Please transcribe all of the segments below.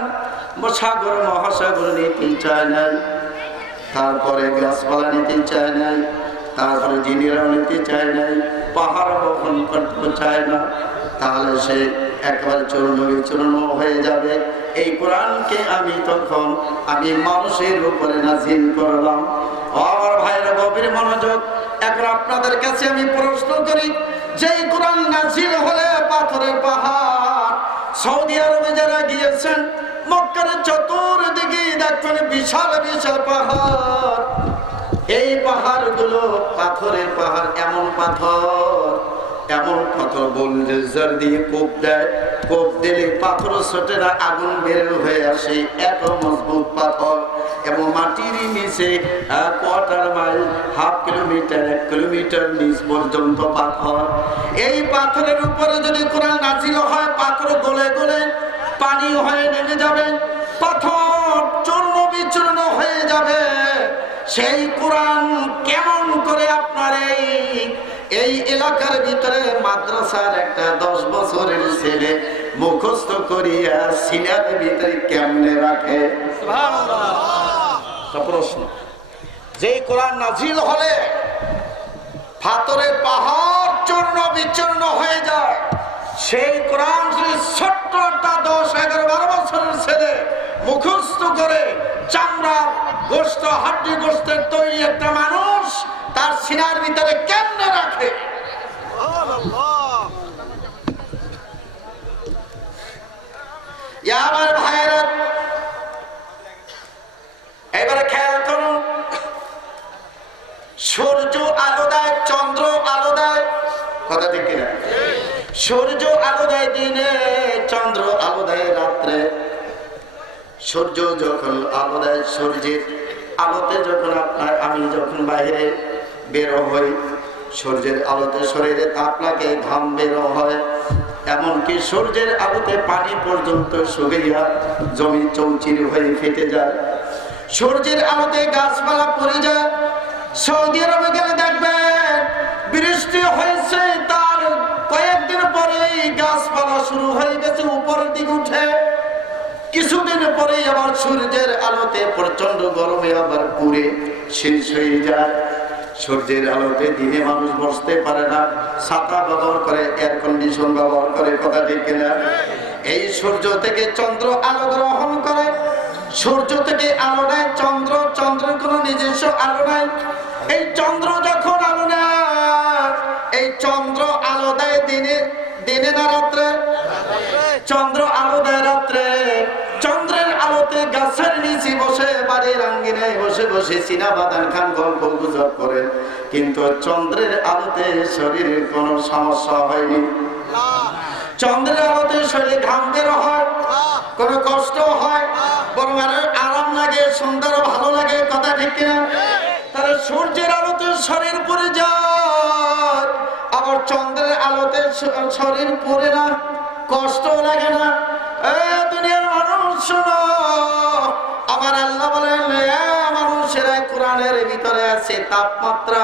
দেখেন সাগর মহাসাগর নিতে চায় নাই, তারপরে গাছপালা নিতে চায় নাই, তারপরে জিনিরাও নিতে চায় নাই, পাহাড় বহন করতে চায় না, তাহলে সে একবার চূর্ণ বিচূর্ণ হয়ে যাবে। এই কোরআনকে আমি মানুষের উপরে নাযিল করলাম। আমার ভাইরা গভীর মনোযোগ। এখন আপনাদের কাছে আমি প্রশ্ন করি, যেই কোরআন নাযিল হলে পাথরের পাহাড়, সৌদি আরবে যারা গিয়েছেন মক্কার চতুর্দিকে দেখবেন বিশাল বিশাল পাহাড়। এই পাহাড়গুলো পাথরের পাহাড়, এমন পাথর বুলডোজার দিয়ে কোপ দেয়, কোপ দিলে পাথর ছোটে না, আগুন বের হয়ে আসে, এত মজবুত পাথর। এবং মাটির নিচে quarter mile, half kilometre, 1 kilometre নিচ পর্যন্ত পাথর। এই পাথরের উপরে যদি কোরআন নাযিল হয়, পাথর গলে গলে পানি হয়ে নেমে যাবে, পাথর চূর্ণ বিচূর্ণ হয়ে যাবে। সেই কোরআন কেমন করে আপনার এই এলাকার ভিতরে মাদ্রাসার একটা 10 বছরের ছেলে মুখস্থ করিয়া সিনার ভিতরে কেমনে রাখে? প্রশ্ন। যে কোরআন নাযিল হলে পাথরের পাহাড় চূর্ণ বিচূর্ণ হয়ে যায়, সেই কোরআন ছোট্ট একটা 10, 11, 12 বছরের ছেলে মুখস্থ করে চামড়া গোস্ত হাড্ডি গোস্তের তৈরি একটা মানুষ তার সিনার ভিতরে কেমনে রাখে? আমার ভাইয়েরা এবারে খেয়াল করুন, সূর্য আলো দেয়, চন্দ্র আলো দেয়, কথা ঠিক কিনা? সূর্য আলো দেয় দিনে, চন্দ্র আলো দেয় রাত্রে। সূর্য যখন আলো দেয়, সূর্যের আলোতে যখন আমি যখন বাইরে বের হই, সূর্যের আলোতে শরীরে তাপ লাগে, ঘাম বের হয়, এমনকি সূর্যের আলোতে পানি পর্যন্ত শুকিয়ে জমি চৌচির হয়ে ফেটে যায়, সূর্যের আলোতে গাছপালা পড়ে যায়। সৌদি আরবে গেলে দেখবেন বৃষ্টি হয়েছে, তার কয়েকদিন পরেই গাছপালা শুরু হয়ে গেছে উপরের দিকে উঠে, কিছুদিন পরে আবার সূর্যের আলোতে প্রচন্ড গরমে আবার পুড়ে শেষ হয়ে যায়। সূর্যের আলোতে দিনে মানুষ বসতে পারে না, ছাতা ব্যবহার করে, এয়ার কন্ডিশন ব্যবহার করে, কথা ঠিক কিনা? এই সূর্য থেকে চন্দ্র আলো গ্রহণ করে, সূর্য থেকে আলো নেয় চন্দ্র, চন্দ্রের কোনো নিজস্ব আলো নাই। এই চন্দ্র যখন আলো নেয়, এই চন্দ্র আলো দেয় দিনে না রাত্রে? চন্দ্র আলো দেয় রাত্রে। চন্দ্রের আলোতে গাছের নিচে বসে, বাড়ির আঙ্গিনায় বসে বসে চীনা বাদান খান, গল্প গুজব করে, কিন্তু চন্দ্রের আলোতে শরীরের কোনো সমস্যা হয়নি। চন্দ্রের আলোতে শরীরে ঘাম বের হয়, কোনো কষ্ট হয়, বরং আরাম লাগে, সুন্দর ভালো লাগে, কথা ঠিক কিনা? তাহলে সূর্যের আলোতে শরীর পুড়ে যায়, আবার চন্দ্রের আলোতে শরীর পুড়ে না, কষ্ট লাগে না। দুনিয়ার মানুষ শোনো, আমার আল্লাহ বলেন মানুষেরা কোরআনের ভিতরে আছে তাপমাত্রা,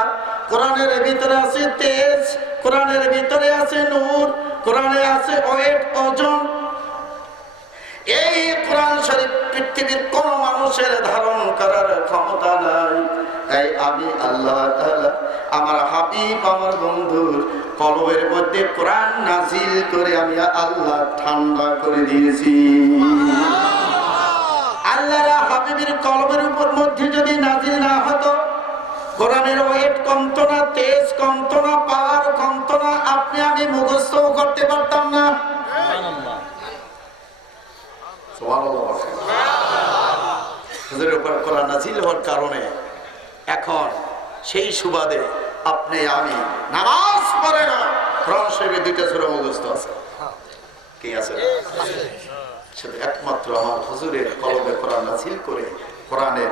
কোরআনের ভিতরে আছে তেজ, কোরআনের ভিতরে আছে নূর, কোরআনে আছে ওয়েট, ওজন। এই কোরআন শরীফ পৃথিবীর কোন মানুষের ধারণ করার ক্ষমতা নাই। তাই আমি আল্লাহ তাআলা আমার হাবিব, আমার বন্ধুর কলবের মধ্যে কোরআন নাযিল করে আমি আল্লাহ ঠান্ডা করে দিয়েছি। আল্লাহর হাবিবের কলবের উপর মধ্যে যদি নাযিল না হতো, কোরআনের ওয়েট কমতো না, তেজ কমতো না, পাওয়ার কমতো না, আপনি আমি মুখস্থ করতে পারতাম না। কোরআন নাযিল হওয়ার কারণে এখন সেই সুবাদে আপনি আমি নামাজ পড়ে না, কোরআন শরীফে 2টা সূরা মুখস্থ আছে, কি আছে? সেটা একমাত্র আমার হুজুরের কলবে কোরআন নাযিল করে কোরআনের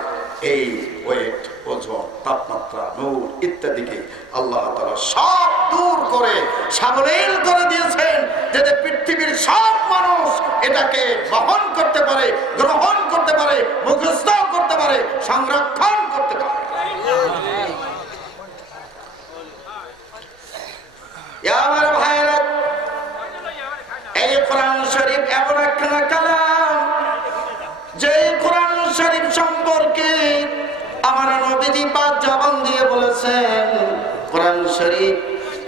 এই ওয়েট, ওজন, তাপমাত্রা, নূর ইত্যাদিকে আল্লাহ তাআলা সব দূর করে সাবলীল করে দিয়েছেন, যাতে পৃথিবীর সব মানুষ এটাকে বহন করতে পারে, গ্রহণ করতে পারে, মুখস্থ করতে পারে, সংরক্ষণ করতে পারে। আমার ভাইয়েরা, এই কোরআন শরীফ এমন একটা কালাম,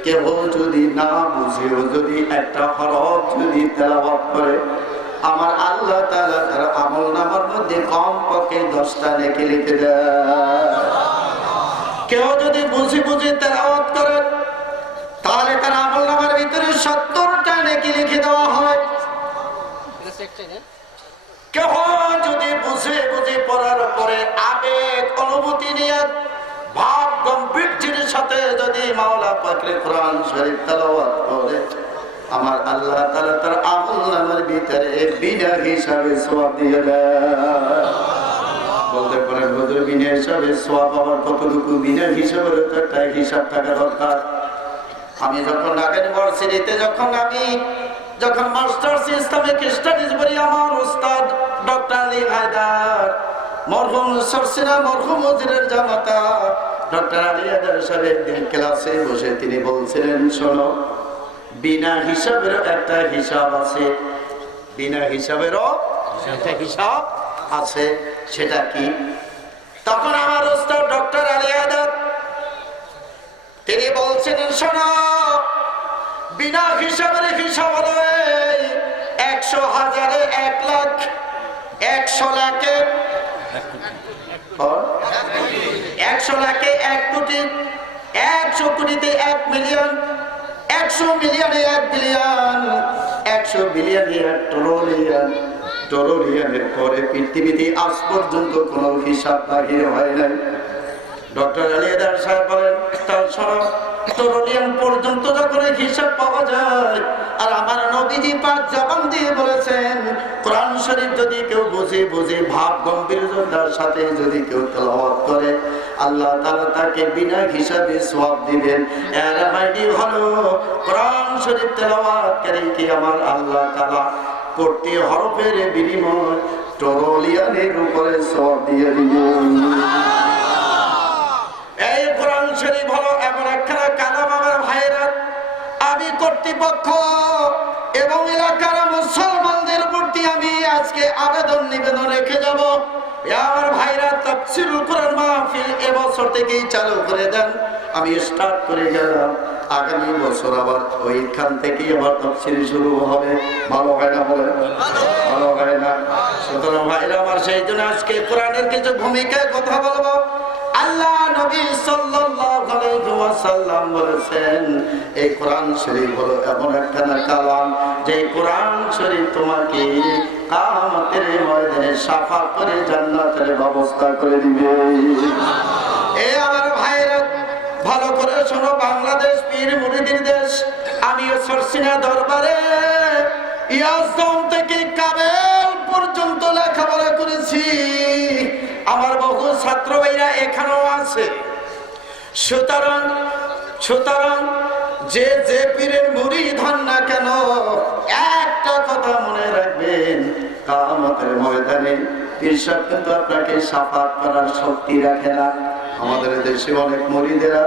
কেহ যদি না বুঝেও যদি একটা হরফ যদি তেলাওয়াত করে, আমার আল্লাহ তাআলা তার আমলনামার মধ্যে কমপক্ষে 10টা নেকি লিখে দেয়। কেউ যদি বুঝে বুঝে তেলাওয়াত করে তাহলে তার আমলনামার ভিতরে 70টা নেকি লিখে দেওয়া হয়। কেউ যদি বুঝে বুঝে পড়ার পরে আবেগ অনুভূতি নিয়ে ভাব গম্ভীর্যের সাথে যদি মাওলা পাকের কোরআন শরীফ তেলাওয়াত করে, আমার আল্লাহ তাআলা তার আমলনামার ভিতরে বিনা হিসাবে সওয়াব দিয়ে দেয়। বলতে পারেন হুজুর বিনা হিসাবে সওয়াব আবার কতটুকু? বিনা হিসাবের তো একটা হিসাব থাকা দরকার। আমি যখন ঢাকা ইউনিভার্সিটিতে যখন মাস্টার্স ইসলামিক স্টাডিজ পড়ি, আমার উস্তাদ ডক্টর আলী হায়দার মরহুম সরসিনা মরহুম হুজুরের জামাতা ডক্টর আলী হায়দার সাহেব একদিন ক্লাসে বসে তিনি বলছিলেন, শোনো, বিনা হিসাবেরও একটা হিসাব আছে। বিনা হিসাবেরও একটা হিসাব আছে। সেটা কি? তখন আমার উস্তাদ ডক্টর আলী হায়দার তিনি বলছিলেন, শোনো, বিনা হিসাবের হিসাব হলো 100 হাজারে 1 লাখ, 100 লাখে 100 লাখে 1 কোটি, 100 কোটিতে 1 মিলিয়ন, 100 মিলিয়নে 1 বিলিয়ন, 100 বিলিয়নে 1 ট্রিলিয়ন, ট্রিলিয়নের পরে পৃথিবীতে আজ পর্যন্ত কোনো হিসাব বাহির হয় নাই। ডক্টর আলী হায়দার সাহেব বলেন, তার শোনো, ট্রিলিয়ন পর্যন্ত যখন হিসাব পাওয়া যায়, আর আমার নবীজি পাক জবান দিয়ে বলেছেন, কোরআন শরীফ যদি কেউ বুঝে বুঝে ভাব গম্ভীর্যতার সাথে যদি কেউ তেলাওয়াত করে, আল্লাহ তাআলা তাকে বিনা হিসাবে সওয়াব দিবেন। এর মানে হলো কোরআন শরীফ তেলাওয়াতকারীকে আমার আল্লাহ তাআলা প্রতি হরফের বিনিময় ট্রিলিয়নের উপরে সওয়াব দিয়ে দিবেন। এই কোরআন শরীফ হলো এমন একখানা কালাম, আমার ভাইরা, আমি কর্তৃপক্ষ এবং এলাকার মুসলমানদের প্রতি আমি আজকে আবেদন নিবেদন রেখে যাব, আমার ভাইরা, তাফসীরুল কোরআন মাহফিল এবছর থেকেই চালু করে দেন। আমি স্টার্ট করে গেলাম, আগামী বছর আবার ওইখান থেকেই আবার তাফসীর শুরু হবে। ভালো হয় না? বলে ভালো হয় না? সুতরাং ভাইরা আমার, সেই জন্য আজকে কোরআনের কিছু ভূমিকায় কথা বলবো। আল্লাহ নবী সাল্লাল্লাহু আলাইহি ওয়াসাল্লাম বলেছেন, এই কোরআন শরীফ হলো এমন একখানা কালাম, যে কোরআন শরীফ তোমাকে কিয়ামতের ময়দানে শাফাআত করে জান্নাতের ব্যবস্থা করে দিবে। এই আমার ভাইরা, ভালো করে শোনো, বাংলাদেশ পীর মুরিদের দেশ। আমি সরসিনা দরবারে ইয়াজদম থেকে কাবেল পর্যন্ত লেখাপড়া করেছি। আমার বহু ছাত্র ভাইরা এখানেও আছে। সুতরাং যে যে পীরের মুরিদ হন না কেন, একটা কথা মনে রাখবেন, কিয়ামতের ময়দানে পীর সাহেব কিন্তু আপনাকে শাফাআত করার শক্তি রাখে না। আমাদের দেশে অনেক মুরিদেরা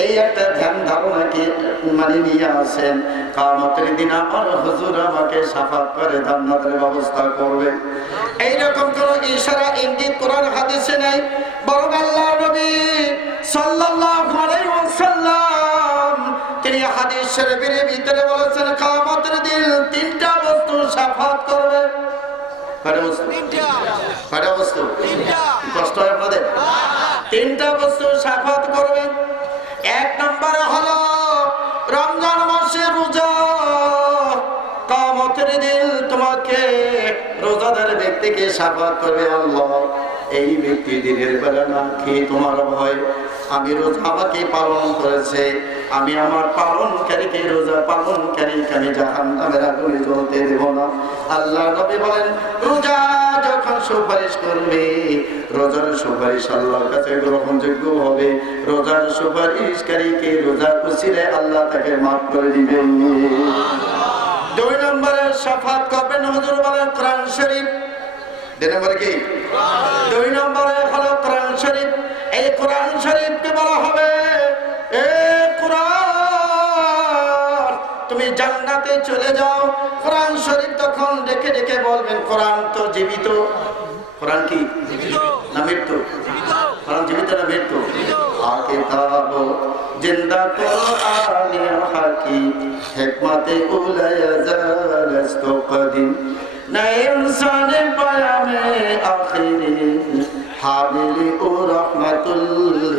এই একটা ধ্যান ধারণাকে মানে নিয়ে আসেন, কিয়ামতের দিন আমার হুজুর আমাকে শাফাআত করে জান্নাতের ব্যবস্থা করবে। এইরকম কোন ইশারা ইঙ্গিত কোরআন হাদিসে নাই, বরং আল্লাহর নবী সাল্লাল্লাহু আলাইহি ওয়াসাল্লাম তিনি হাদিস শরীফের ভিতরে বলেছেন, কিয়ামতের দিন 3টা বস্তু শাফাআত করবে। কয়টা বস্তু? কষ্ট হয় আপনাদের? 3টা বস্তু শাফাআত করবে। 1 নম্বরে হলো রমজান মাসে রোজা। কিয়ামতের দিন তোমাকে রোজাদার ব্যক্তিকে শাফাআত করবে আল্লাহ। এই ব্যক্তি দিনের বেলা না খেয়ে তোমার ভয়, আমি রোজা আমাকে পালন করেছে, আমি আমার পালনকারীকে রোজা পালনকারীকে আমি জাহান্নামের আগুনে জ্বলতে দেব না। আল্লাহ নবী বলেন, রোজা যখন সুপারিশ করবে, রোজার সুপারিশ আল্লাহর কাছে গ্রহণযোগ্য হবে। রোজার সুপারিশকারীকে রোজার উসিলায় আল্লাহ তাকে মাফ করে দিবেন। 2 নম্বরে শাফাআত করবেন হুজুর বলেন কোরআন শরীফ। 2 নম্বরে কি? 2 নম্বরে হলো কোরআন শরীফ। এই কোরআন শরীফকে বলা হবে, এ কোরআন তুমি জান্নাতে চলে যাও। কোরআন শরীফ তখন ডেকে ডেকে বলবেন, কোরআন তো জীবিত। কোরআন কি জীবিত না মৃত্যু? জীবিত। কোরআন জীবিত না মৃত্যু? কিতাব জিন্দা কোরআনে হাকি হিকমতে উলায়া জালাস্তু কদিম না ইনসানে পায়ামে আখিরি হাবিলি ও রাহমাতুল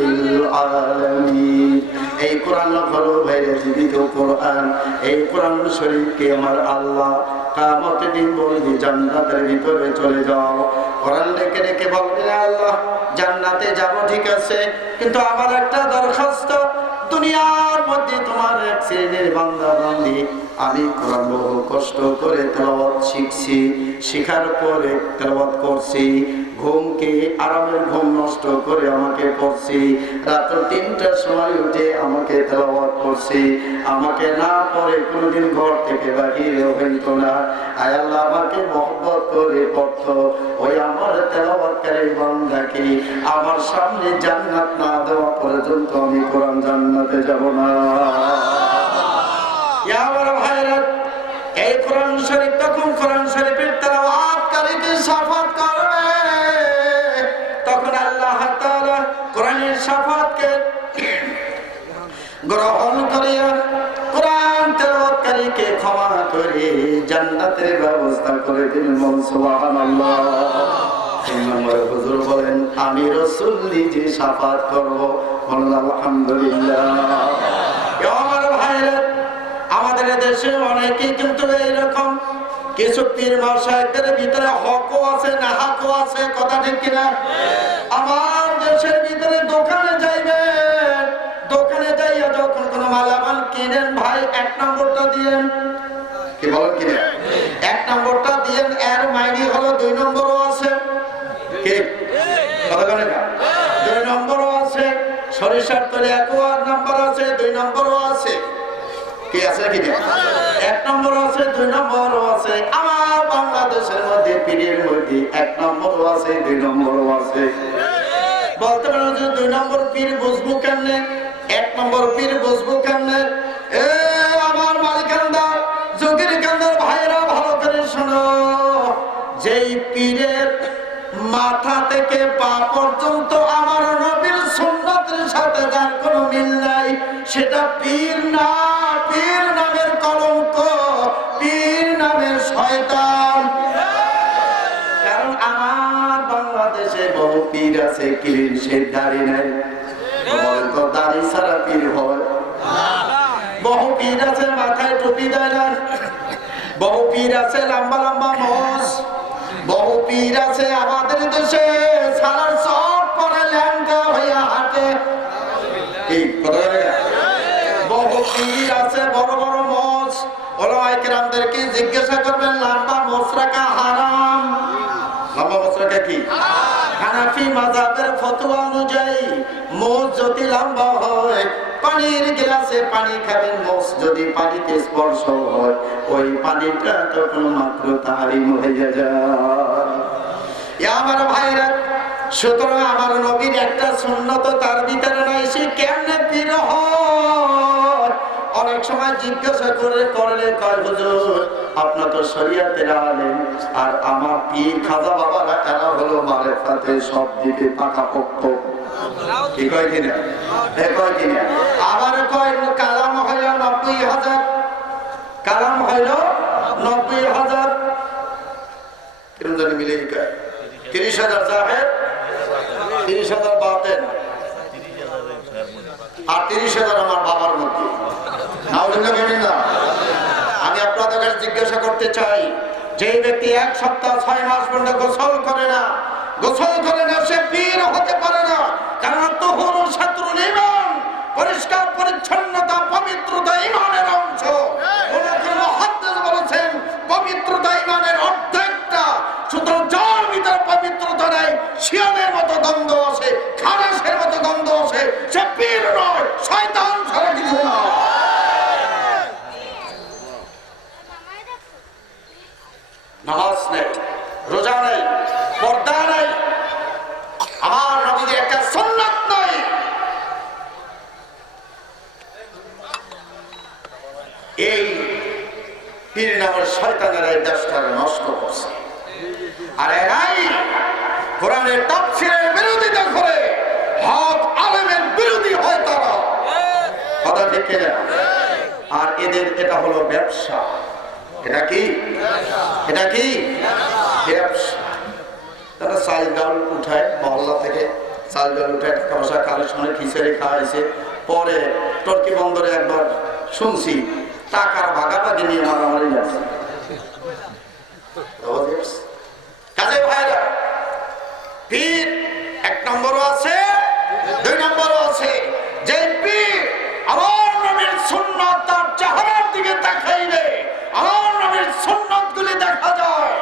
লিল আলামিন। এই কোরআন হলো ভাইরে জীবিত কোরআন। এই কোরআন শরীফকে আমার আল্লাহ কিয়ামতের দিন বলবে জান্নাতের ভিতরে চলে যাও। কোরআন রেখে রেখে বলবে আল্লাহ জান্নাতে যাব ঠিক আছে, কিন্তু আমার একটা দরখাস্ত, দুনিয়ার মধ্যে তোমার এক শ্রেণীর বান্দা বান্দি আমি কোরআন বহু কষ্ট করে তেলাওয়াত শিখছি, শিখার পরে তেলাওয়াত করছি, ঘুমকে আরামের ঘুম নষ্ট করে আমাকে পড়ছি, রাত 3টার সময় উঠে আমাকে তেলাওয়াত করছি, আমাকে না পড়ে কোনোদিন ঘর থেকে বাহিরে হইতো না। আয় আল্লাহ আমাকে মহব্বত করে পড়তো, ওই আমার তেলাওয়াতকারী বান্দাকে আমার সামনে জান্নাত না দেওয়া পর্যন্ত আমি কোরআন জান্নাতে যাব না। আমার ভাইরা, এই কোরআন শরীফ তখন কোরআন শরীফের তেলাওয়াতকারীকে শাফাত করবে, তখন আল্লাহ তাআলা কোরআনের শাফাতকে গ্রহণ করিয়া কোরআন তেলাওয়াতকারীকে ক্ষমা করে জান্নাতের ব্যবস্থা করে দিলেন। সুবহানাল্লাহ। তিন নম্বরে হুজুর বলেন আমি রাসূল নিজে শাফাত করব। আলহামদুলিল্লাহ। আমার ভাইরা, আমাদের দেশে অনেকেই কিন্তু এইরকম কিছু পীর মাশায়েখদের ভিতরে হকও আছে না হাকও আছে, কথা ঠিক কিনা? আমার দেশের ভিতরে দোকানে যাইবেন, দোকানে যাইয়া যখন কোনো মালামাল কিনেন ভাই 1 নম্বরটা দিয়েন, কি বলেন কিনা? 1 নম্বরটা দিয়েন, এর মাইনে হলো 2 নম্বরও আছে, কি কথা বলেন না? 2 নম্বরও আছে, সরিষার তলে 1 নম্বর আছে, 2 নম্বরও আছে, কি আছে কি না? 1 নম্বরও আছে, 2 নম্বরও আছে। আমার বাংলাদেশের মধ্যে পীরের মধ্যে 1 নম্বরও আছে, 2 নম্বরও আছে। বলতে পারো যে 2 নম্বর পীর বুঝবো কেমনে, 1 নম্বর পীর বুঝবো কেমনে? এ আমার মালিকান্দার যোগীর কান্দার ভাইরা ভালো করে শোনো, যেই পীরের মাথা থেকে পা পর্যন্ত আমার নবীর সুন্নাতের সাথে যার কোনো মিল নাই, সেটা পীর না, পীর নামের কলঙ্ক, পীর নামের শয়তান। কারণ আমার বাংলাদেশে বহু পীর আছে ক্লিন শেভ দাড়ি নাই, বলেন তো দাড়ি ছাড়া পীর হয়? বহু পীর আছে মাথায় টুপি দেয় না, বহু পীর আছে লম্বা লম্বা মোষ, বহু পীর আছে আমাদের দেশে সালার সব পরে ল্যাংটা হইয়া হাঁটে, বহু পীর আছে বড় বড় মোষ। ওলামায়ে কেরামদেরকে জিজ্ঞাসা করবেন লম্বা মোষ রাখা হারাম, লম্বা মোষ রাখা কি? হানাফি মাযহাবের ফতোয়া অনুযায়ী মোষ যদি লম্বা হয়, পানির গ্লাসে পানি খাবেন, মোষ যদি পানিতে স্পর্শ হয় ওই পানিটা তখন মাত্র তাহরিম হয়ে যায়। আমার ভাইরা, সুতরাং আমার নবীর একটা সুন্নত তার ভিতরে নাই, সে কেমনে পীর হয়? অনেক সময় জিজ্ঞাসা করলে কয় হুজুর আপনার তো শরীয়তের আলেম, আর আমার পীর খাজা বাবারা এরা হলো মারেফাতে সব দিকে পাকাপোক্ত, কি কয় কিনা? কয় কিনা? আবার কয় কালাম হইল 90,000, কালাম হইল 90,000, কিরম জানি মিলে 30,000 জাহের, 30,000 বাতেন, আর 30,000 আমার বাবার মধ্যে। আমি আপনাদের কাছে জিজ্ঞাসা করতে চাই, যে ব্যক্তি 1 সপ্তাহ 6 মাস পর্যন্ত গোসল করে না, গোসল করে না, সে পীর হতে পারে না। কারণ তুহুরু শাতরুল ঈমান, পরিষ্কার পরিচ্ছন্নতা পবিত্রতা ঈমানের অংশ। ওনাকে মুহাদ্দিস বলেছেন পবিত্রতা ঈমানের অর্ধেকটা। সুতরাং যার ভিতরে পবিত্রতা নাই, শিয়ালের মতো গন্ধ আছে, খারাসের মতো গন্ধ আছে, সে পীর নয়, শয়তান ছাড়া কিছু না। নামাজ নেই, রোজা নেই, পর্দা নেই, আমার নবীর একটা সুন্নাত নাই। এই পীর নামের শয়তানেরা এই দেশটাকে নষ্ট করছে, আর এরাই কোরআনের তাফসীরের বিরোধিতা করে হক আলেমের বিরোধী হয় তারা। কথা ঠিক কিনা? আর এদের এটা হলো ব্যবসা। এটা কি? এটা কি ব্যবসা? তারা চাল ডাল উঠায় মহল্লা থেকে, চাল ডাল উঠায় টাকা পয়সা কালেকশনে খিচুড়ি খাওয়াইছে। পরে টর্কি বন্দরে একবার শুনছি টাকার ভাগাভাগি নিয়ে মারামারি লাগছে। কাজে ভাইরা, পীর এক নম্বরও আছে, দুই নম্বরও আছে। যে পীর আমার নবীর সুন্নাত তার চেহারার দিকে দেখাইলে আমার নবীর সুন্নাত গুলি দেখা যায়,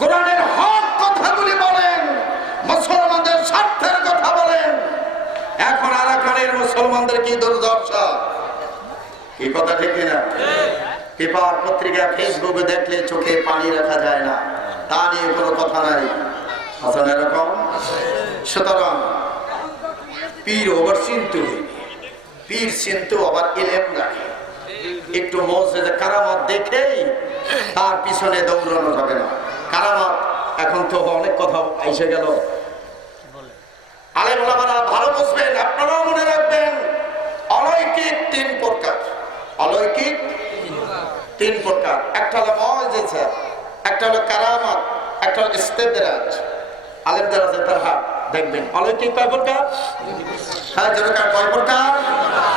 কোরআনের হক কথাগুলি বলেন, মুসলমানদের স্বার্থের কথা বলেন। এখন আরাকানের মুসলমানদের কি দুর্দশা, কি কথা ঠিক কিনা? পেপার পত্রিকা ফেসবুকে দেখলে চোখে পানি রাখা যায় না, তা নিয়ে কোনো কথা নাই। আসলে এরকম। সুতরাং পীর আবার চিনতে হইবে, পীর চিনতে আবার ইলম রাখে। একটু মসজিদে কারামত দেখেই তার পিছনে দৌড়ানো যাবে না। কারামত এখন তো অনেক কথা এসে গেল। আলেম ওলামারা ভালো বুঝবেন, আপনারাও মনে রাখবেন। অলৌকিক তিন প্রকার, অলৌকিক তিন প্রকার। একটা হলো মুজিজা, একটা হলো কারামত, একটা হলো ইস্তেদরাজ। আলেমদের আছে তার হাত দেখবেন। অলৌকিক কয় প্রকার? হ্যাঁ, যেরকম কয় প্রকার?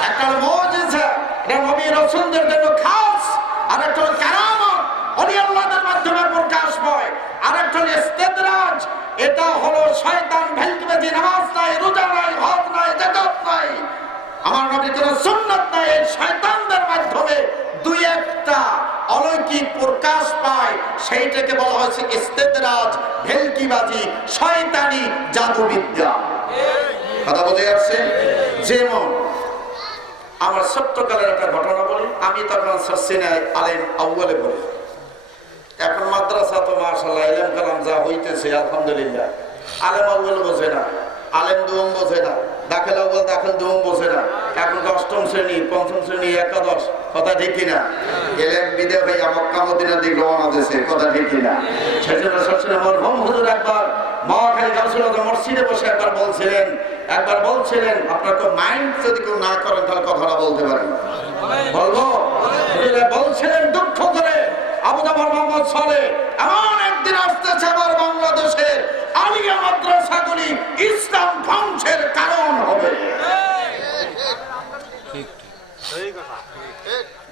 একটা হলো মুজিজা, এটা নবী রাসূলদের জন্য খাস। আর একটা হলো কারামত, ওলি আল্লাহদের মাধ্যমে প্রকাশ পায়। আর একটা হলো ইস্তেদরাজ, এটা হলো শয়তান ভেলকিবাজি, নামাজ নাই, রোজা নাই, হজ নাই, যাকাত নাই, আমার নবীর কোন সুন্নাত নাই, এই শয়তানদের মাধ্যমে দুই একটা অলৌকিক প্রকাশ পায়। সেইটাকে বলা হয়েছে ইস্তেদরাজ, ভেলকিবাজি, শয়তানি জাদুবিদ্যা। কথা বুঝে যাচ্ছে? যেমন আমার ছোট্টকালের একটা ঘটনা বলি। আমি তখন সরসিনায় আলেম আউয়ালে পড়ি। এখন মাদ্রাসা তো মাশাআল্লাহ ইলম কালাম যা হইতেছে আলহামদুলিল্লাহ। আলেম আউয়াল বোঝে না, আলেম দুম বোঝে না, দাখিল আউয়াল দাখিল দুম বোঝে না। এখন অষ্টম শ্রেণী, পঞ্চম শ্রেণী, একাদশ। কথা ঠিক কিনা? ইলম বিদে ভাইয়া মক্কা মদিনার দিকে রওনা দিয়েছে। কথা ঠিক কিনা? সেজন্য সরসিনা মরহুম হুজুর একবার মহাখালী গাউসুল আজম মসজিদে বসে একবার বলছিলেন আপনার তো মাইন্ড যদি কেউ না করেন তাহলে কথাটা বলতে পারেন। বলবো? বলছিলেন দুঃখ করে, আবু জাফর মোহাম্মদ সালেহ এমন একদিন আসতেছে আবার বাংলাদেশের আলিয়া মাদ্রাসাগুলি ইসলাম ধ্বংসের কারণ হবে।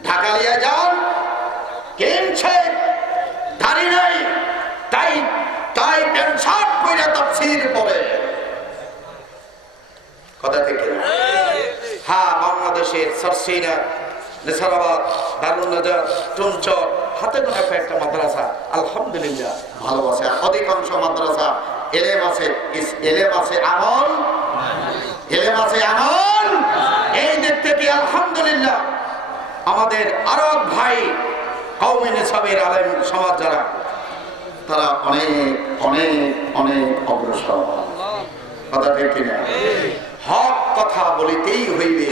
ঢাকা লিয়ে যান, কিনছে দাড়ি নাই, তাই প্যান্ট শার্ট পরে তাফসীর পড়ে। কথা ঠিক কিনা? হ্যাঁ, বাংলাদেশের সরসিনা, নেসারাবাদ, দারুন নাজাত, টুনচর, হাতে গোনা একটা মাদ্রাসা আলহামদুলিল্লাহ ভালো আছে। অধিকাংশ মাদ্রাসা এলেম আছে, এলেম আছে, আমল, এলেম আছে, আমল। এই দিক থেকে আলহামদুলিল্লাহ আমাদের আরব ভাই কওমে নিসাবের আলেম সমাজ যারা, তারা অনেক অনেক অনেক অগ্রসর। কথা ঠিক কিনা? হক কথা বলিতেই হইবে,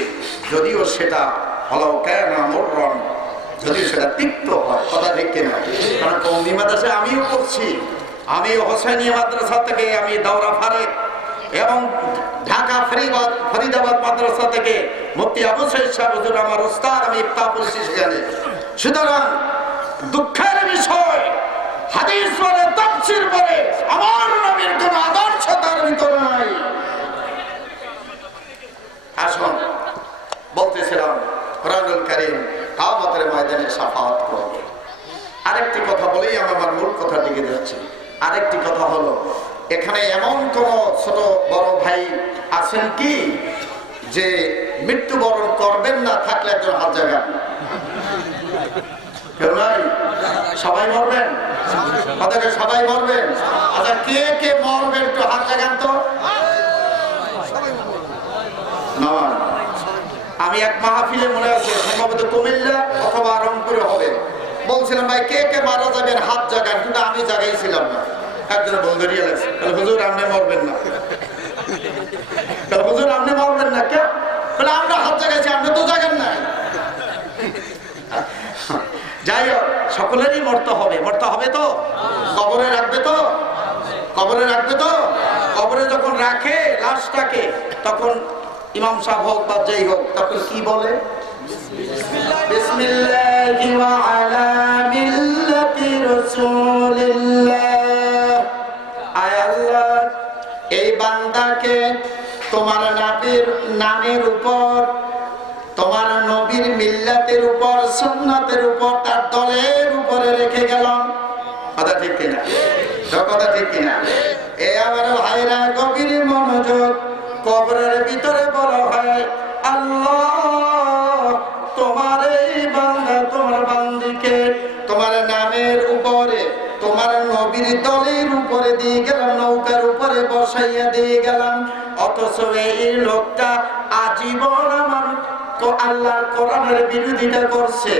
যদিও সেটা হলো কেন মরণ, যদিও সেটা তিক্ত হয়। কথা ঠিক কিনা? কারণ কওমি মাদ্রাসায় আমিও পড়ছি। আমি হোসেনিয়া মাদ্রাসা থেকে আমি দাওরা ফারেক এবং ঢাকা ফরিদাবাদ মাদ্রাসা থেকে মুফতি আবু সাইদ সাহেব হুজুর আমার উস্তাদ, আমি ইফতা পড়ছি সেখানে। সুতরাং দুঃখের বিষয়, হাদিস বলে, তাফসীর বলে, আমার নবীর কোন আদর্শ তার ভিতরে নাই। আসুন, বলতেছিলাম কোরআনুল কারীম কিয়ামতের ময়দানে শাফাআত করবে। আরেকটি কথা বলেই আমি আমার মূল কথা দিকে যাচ্ছি। আরেকটি কথা হলো, এখানে এমন কোন ছোট বড় ভাই আছেন কি যে মৃত্যুবরণ করবেন না? থাকলে একজন হাত জাগান। কেউ নাই? সবাই মরবেন? তাদেরকে সবাই মরবেন? আচ্ছা, কে কে মরবেন একটু হাত জাগান তো। আমি এক মাহফিলে মনে আছে, সম্ভবত কুমিল্লা অথবা রংপুরে হবে, বলছিলাম ভাই কে কে মারা যাবেন হাত জাগান, কিন্তু আমি জাগাইছিলাম না। একজন বন্ধু রিয়ে লাগছে, হুজুর আপনি মরবেন না। হুজুর আপনি মরবেন না কে? বলে আমরা হাত জাগাইছি, আপনি তো জাগান না। যাই হোক, সকলেরই মরতে হবে। মরতে হবে তো? কবরে রাখবে তো? কবরে রাখবে তো? কবরে যখন রাখে লাশটাকে, তখন ইমাম সাহেব হোক বা যেই হোক, তখন কি বলে? বিসমিল্লাহি ওয়া আলা মিল্লাতি রাসূলিল্লাহ। আয় আল্লাহ, এই বান্দাকে তোমার নবীর নামের উপর, তোমার নবীর মিল্লাতের উপর, সুন্নাতের উপর, তার দলের উপরে রেখে গেলাম। কথা ঠিক কিনা? কথা ঠিক কিনা? এ আমার ভাইরা, গভীর মনোযোগ। কবরের ভিতরে বলা হয়, আল্লাহ তোমার এই বান্দা, তোমার বান্দিকে তোমার নামের উপরে, তোমার নবীর দলের উপরে দিয়ে গেলাম, নৌকার উপরে বসাইয়া দিয়ে গেলাম। অথচ এই লোকটা আজীবন আমার আল্লাহর কোরআনের বিরোধিতা করছে।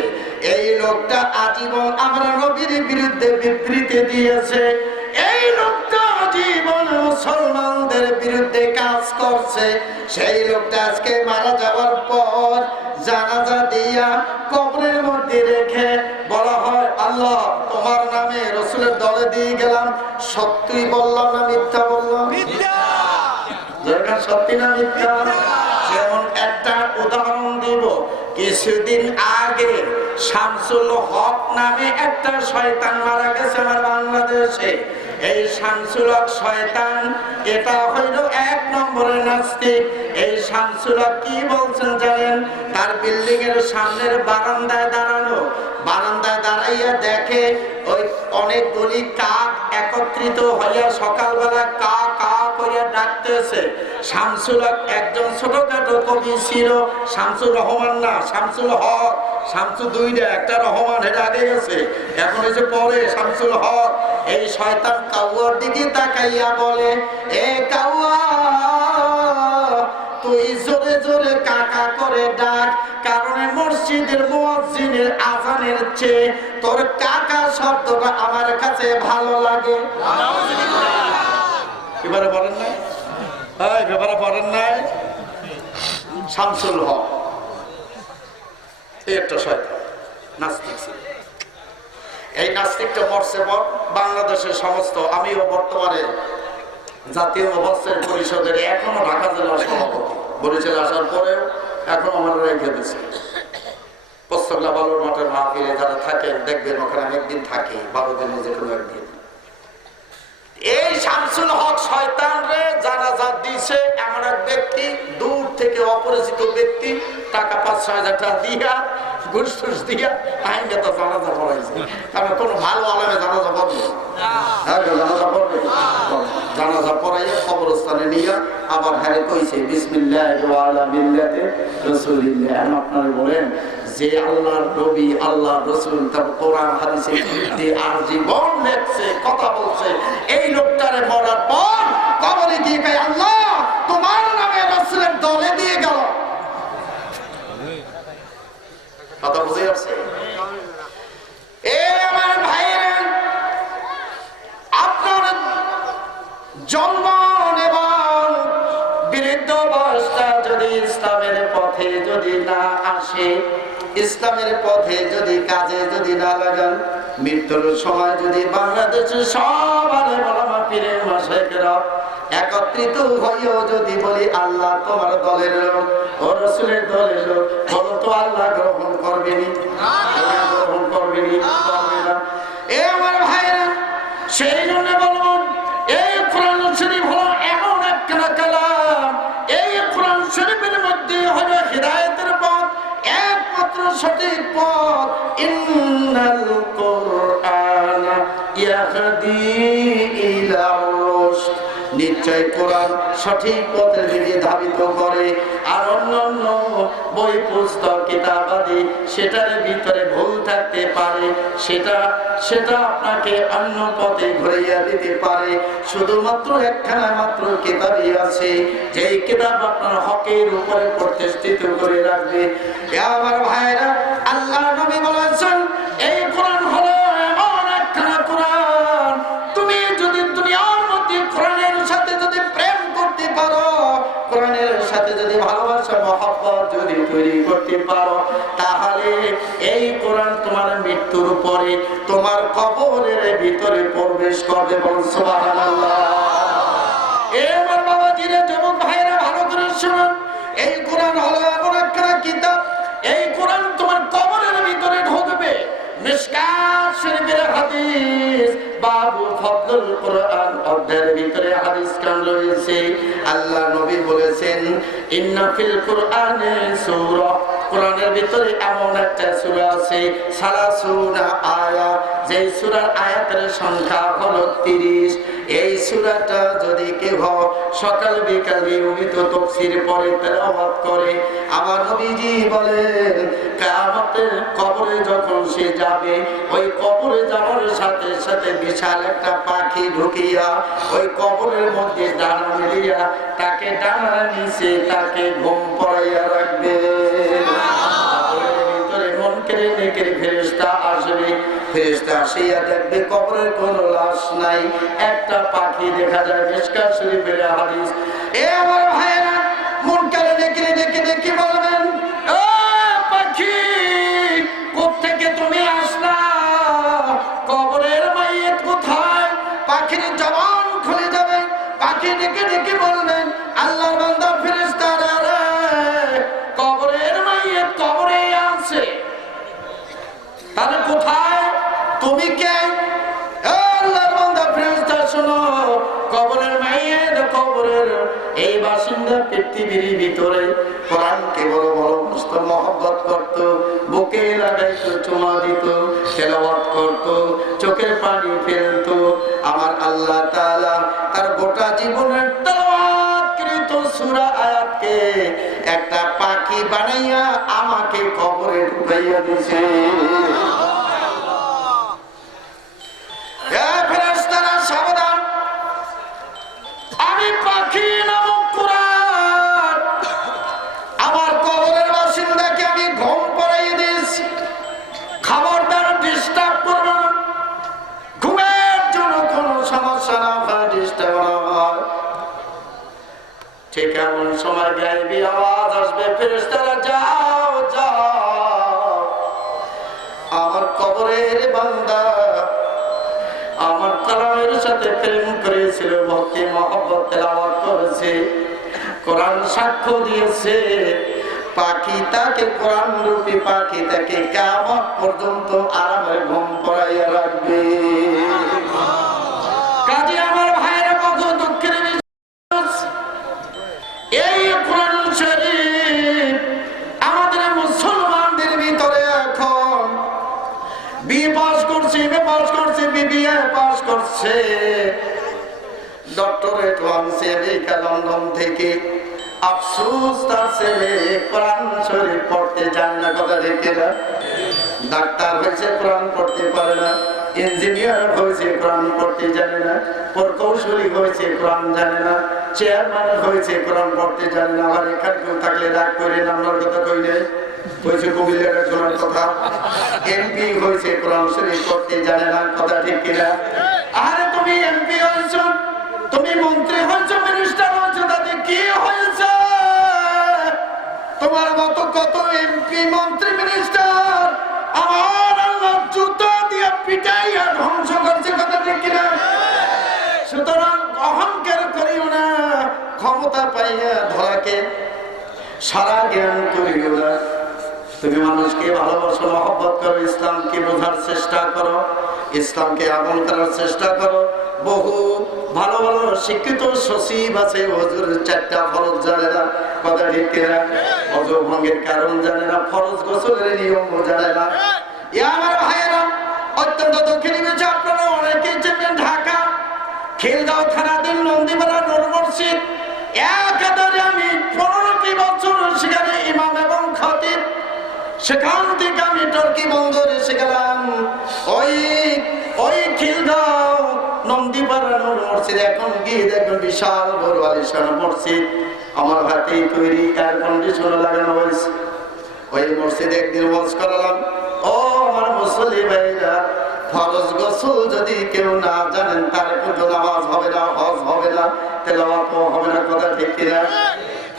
এই লোকটা আজীবন আমার নবীর বিরুদ্ধে বিবৃতি দিয়েছে। এই লোকটা আজীবন মুসলমানদের বিরুদ্ধে কাজ করছে। সেই লোকটা আজকে মারা যাওয়ার পর জানাজা দিয়া কবরের মধ্যে রেখে বলা হয়, আল্লাহ তোমার নামে রাসূলের দলে দিয়ে গেলাম। সত্যি বললাম না মিথ্যা বললাম? সত্যি না মিথ্যা? যেমন একটা উদাহরণ দিব। কিছুদিন আগে শামসুল হক নামে একটা শয়তান মারা গেছে আমার বাংলাদেশে। এই শামসুল হক শয়তান, এটা হইল 1 নম্বরের নাস্তিক। এই শামসুল হক কি বলছেন জানেন? তার বিল্ডিং এর সামনের বারান্দায় দাঁড়ানো, বারান্দায় দাঁড়াইয়া দেখে ওই অনেকগুলি কাক একত্রিত হইয়া সকালবেলা কা কা করে ডাকতেছে। শামসুল হক একজন ছোটখাটো কবি ছিল, শামসুর রহমান না, শামসুল হক। শামসু দুইটা, একটা রহমান, এটা আগে গেছে, এখন এসে পরে শামসুল হক। এই শয়তান কাউয়ার দিকে তাকাইয়া বলে, এ কাউয়া, তুই জোরে জোরে কাকা করে ডাক, কারণ মসজিদের মুয়াজ্জিনের আযানের চেয়ে তোর কাকা শব্দটা আমার কাছে ভালো লাগে। এবারে বলেন নাই? ব্যাপারে পড়েন নাই? শামসুল হক এই একটা শয়তান নাস্তিক ছিল। এই নাস্তিকটা মরছে পর বাংলাদেশের সমস্ত, আমিও বর্তমানে জাতীয় মুফাসসির পরিষদের এখনো ঢাকা জেলার সভাপতি, বরিশালে আসার পরেও এখন আমরা রেখে দিয়েছি। পোস্তগলা বালুর মাঠের মাহফিলে যারা থাকেন দেখবেন, ওখানে একদিন থাকে, 12 দিনে যে কোনো একদিন। এই শামসুল হক শয়তান রে জানাজা দিছে এমন এক ব্যক্তি, দূর থেকে অপরিচিত ব্যক্তি, টাকা 5-6 হাজার টাকা দিয়া, ঘুষ টুস দিয়া আইনকে তো জানাজা পড়াইছে। তারপরে কোনো ভালো আলেমে জানাজা পড়বে? জানাজা পড়বে? জানাজা পড়াইয়া কবরস্থানে নিয়ে আবার হ্যারে কইছে বিসমিল্লাহি ওয়া আলা মিল্লাতি রাসূলিল্লাহ। আপনারা বলেন যে আল্লাহর নবী, আল্লাহর রাসূল তার কোরআন হাদিসের বিরুদ্ধে আর জীবন লেখছে, কথা বলছে, এই লোকটারে মরার পর কবরে গিয়ে কয়, আল্লাহ তোমার নামে রাসূলের দলে দিয়ে গেল। কথা বুঝে আসছে? এ আমার ভাইয়েরা, আপনার জন্ম এবং বৃদ্ধ বয়সটা যদি ইসলামের পথে যদি না আসে, ইসলামের পথে যদি কাজে যদি না লাগান, মৃত্যুর সময় যদি বাংলাদেশের সব আলেম ওলামা পীরে মাশায়েখরা একত্রিত হইও যদি বলি আল্লাহ তোমার দলের লোক, ও রাসূলের দলের লোক, বলো তো আল্লাহ গ্রহণ করবেনি? আল্লাহ গ্রহণ করবেনি? করবে না। এ আমার ভাইরা, সেই জন্য বলুন, এই কোরআন শরীফ হলো এমন একটা কালাম, এই কোরআন শরীফের মধ্যে হলো হিদায়াতের পথ, একমাত্র সঠিক পথ। ইন্নাল কুরআন ইয়াহদি ইলা রুশদ, নিশ্চয় কোরআন সঠিক পথের দিকে ধাবিত করে। আর অন্যান্য বই পুস্তক কিতাবাদি সেটার ভিতরে ভুল থাকতে পারে, সেটা আপনাকে অন্য পথে ঘুরিয়ে দিতে পারে। শুধুমাত্র একখানা মাত্র কিতাবই আছে, যেই কিতাব আপনার হকের উপরে প্রতিষ্ঠিত করে রাখবে। আমার ভাইরা, আল্লাহ নবী বলেছেন এই কোরআন হলো এমন একখানা কোরআন, তুমি যদি দুনিয়ার মধ্যে কোরআনের সাথে যদি প্রেম করতে পারো, কোরআনের সাথে যদি ভালোবাসা মহব্বত যদি তৈরি করতে পারো, তাহলে এই কোরআন তোমার মৃত্যুর পরে তোমার কবরের ভিতরে প্রবেশ করবে। বলুন সুবহানাল্লাহ। জিরে যুবক ভাইরা ভালো করে শুনুন, এই কোরআন হলো এমন একটা কিতাব, এই কোরআন তোমার কবরের ভিতরে ঢুকবে। মিশকাত শরীফের হাদিস বাবু ফজলুল কোরআন অধ্যায়ের ভিতরে হাদিস কান রয়েছে। আল্লাহ নবী বলেছেন ইন্না ফিল কোরআনে সূরা, কোরআনের ভিতরে এমন একটা সূরা আছে সালাসুনা আয়াত, যে সূরার আয়াতের সংখ্যা হলো 30। এই সূরাটা যদি কেউ সকাল বিকাল নিয়মিত তাফসীর পড়ে তেলাওয়াত করে, আমার নবীজি বলেন কিয়ামতের কবরে যখন সে যাবে, ওই কবরে যাওয়ার সাথে সাথে বিশাল একটা পাখি ঢুকিয়া ওই কবরের মধ্যে ডানা মেলিয়া তাকে ডানার নিচে তাকে ঘুম পড়াইয়া রাখবে। ফেরেশতা আসবে, ফেরেশতা আসিয়া দেখবে কবরের কোনো লাশ নাই, একটা পাখি দেখা যায়। মিশকাত শরীফের হাদিস। এ আমার ভাইয়েরা, মুনকারে ডেকে ডেকে ডেকে বলবেন ও পাখি, কোত্থেকে তুমি আসলা? কবরের মাইয়াত কোথায়? পাখির জবান খুলে যাবে, পাখি ডেকে ডেকে বলবেন আল্লাহর বান্দা ফেরেশতারা রে, কবরের মাইয়াত কবরে আছে। তাহলে কোথায়? তুমি কে? আল্লাহর বান্দা ফেরেশতা শোনো, কবরের মাইয়াত কবরের এই বাসিন্দা পৃথিবীর ভিতরে কোরআনকে বড় বড় মস্ত মহব্বত করত, বুকে লাগাইতো, চুমা দিত, তেলাওয়াত করত, চোখের পানি ফেলত। আমার আল্লাহ তাআলা তার গোটা জীবনের তেলাওয়াতকৃত সূরা আয়াতকে একটা পাখি বানাইয়া আমাকে কবরে ঢুকাইয়া দিয়েছে। ফেরেশতারা সাবধান, আমি পাখি নামক কোরআন আমার কবরের বাসিন্দাকে আমি ঘুম পড়াইয়ে দিয়েছি। খবরদার ডিস্টার্ব করবে না, ঘুমের জন্য কোনো সমস্যা না হয়, ডিস্টার্ব না হয়। ঠিক এমন সময় গায়েবী আওয়াজ আসবে, ফেরেশতারা যাও যাও, আমার কবরের বান্দা আমার কালামের সাথে প্রেম করেছিল, ভক্তি মহব্বত তেলাওয়াত করেছে, কোরআন সাক্ষ্য দিয়েছে, পাখি তাকে কোরআন রূপী পাখি তাকে কিয়ামত পর্যন্ত আরামে ঘুম পড়াইয়া রাখবে। কাজে আমার ভাইয়েরা, কত দুঃখের এই কোরআন শরীফ আমাদের মুসলমানদের ভিতরে এখন বিএ পাস করছে, এমএ পাস করছে, বিবিএ পাস করছে, ডক্টরেট আনছে আমেরিকা লন্ডন থেকে। আফসোস, তার ছেলে কোরআন শরীফ পড়তে জানে না। কথা দেখে না, ডাক্তার হয়েছে কোরআন পড়তে পারে না, ইঞ্জিনিয়ার হয়েছে কোরআন পড়তে জানে না, প্রকৌশলী হয়েছে কোরআন জানে না, চেয়ারম্যান হয়েছে কোরআন পড়তে জানে না। আর এখানে কেউ থাকলে রাগ করে নাম্বার কথা কইলে হয়েছে কুমিল্লার একজনের কথা, এমপি হয়েছে কোরআন শরীফ পড়তে জানে না। কথা ঠিক কিনা? আরে তুমি এমপি হয়েছ, তুমি মন্ত্রী হয়েছ, মিনিস্টার হয়েছ, তাতে কি হয়েছে? তোমার মতো কত এমপি, মন্ত্রী, মিনিস্টার আমার আল্লাহ জুতা দিয়ে পিটাইয়া ধ্বংস করছে। কথা ঠিক কিনা? সুতরাং অহংকার করিও না, ক্ষমতা পাইয়া ধরাকে সারা জ্ঞান করিও না। তুমি মানুষকে ভালোবাসো, মহব্বত করো, ইসলামকে বোঝার চেষ্টা করো, ইসলামকে আমল করার চেষ্টা করো। বহু ভালো ভালো শিক্ষিত সচিব আছে, হুজুরের 4টা ফরজ জানে না। কথা ঠিক কিনা? ওযু ভঙ্গের কারণ জানে না, ফরজ গোসলের নিয়ম জানে না। আমার ভাইয়েরা, অত্যন্ত দুঃখের বিষয়, আপনারা অনেকেই চেনেন ঢাকা খিলগাঁও থানাধীন নন্দীপাড়া নূর মসজিদ। একাধারে আমি 15টি বছর সেখানে ইমাম এবং খতিব, সেখান থেকে আমি টর্কি বন্দরে এসে গেলাম। ওই খিলগাঁও নন্দীপাড়া নূর মসজিদ এখন গিয়ে দেখবেন বিশাল বড় আলিশান মসজিদ, আমার হাতেই তৈরি, এয়ার কন্ডিশন লাগানো হয়েছে। ওই মসজিদে একদিন ওয়াজ করালাম, ও আমার মুসল্লি ভাইরা, ফরজ গোসল যদি কেউ না জানেন তাহলে কিন্তু নামাজ হবে না, হজ হবে না, তেলাওয়াত হবে না। কথা ঠিক কিনা?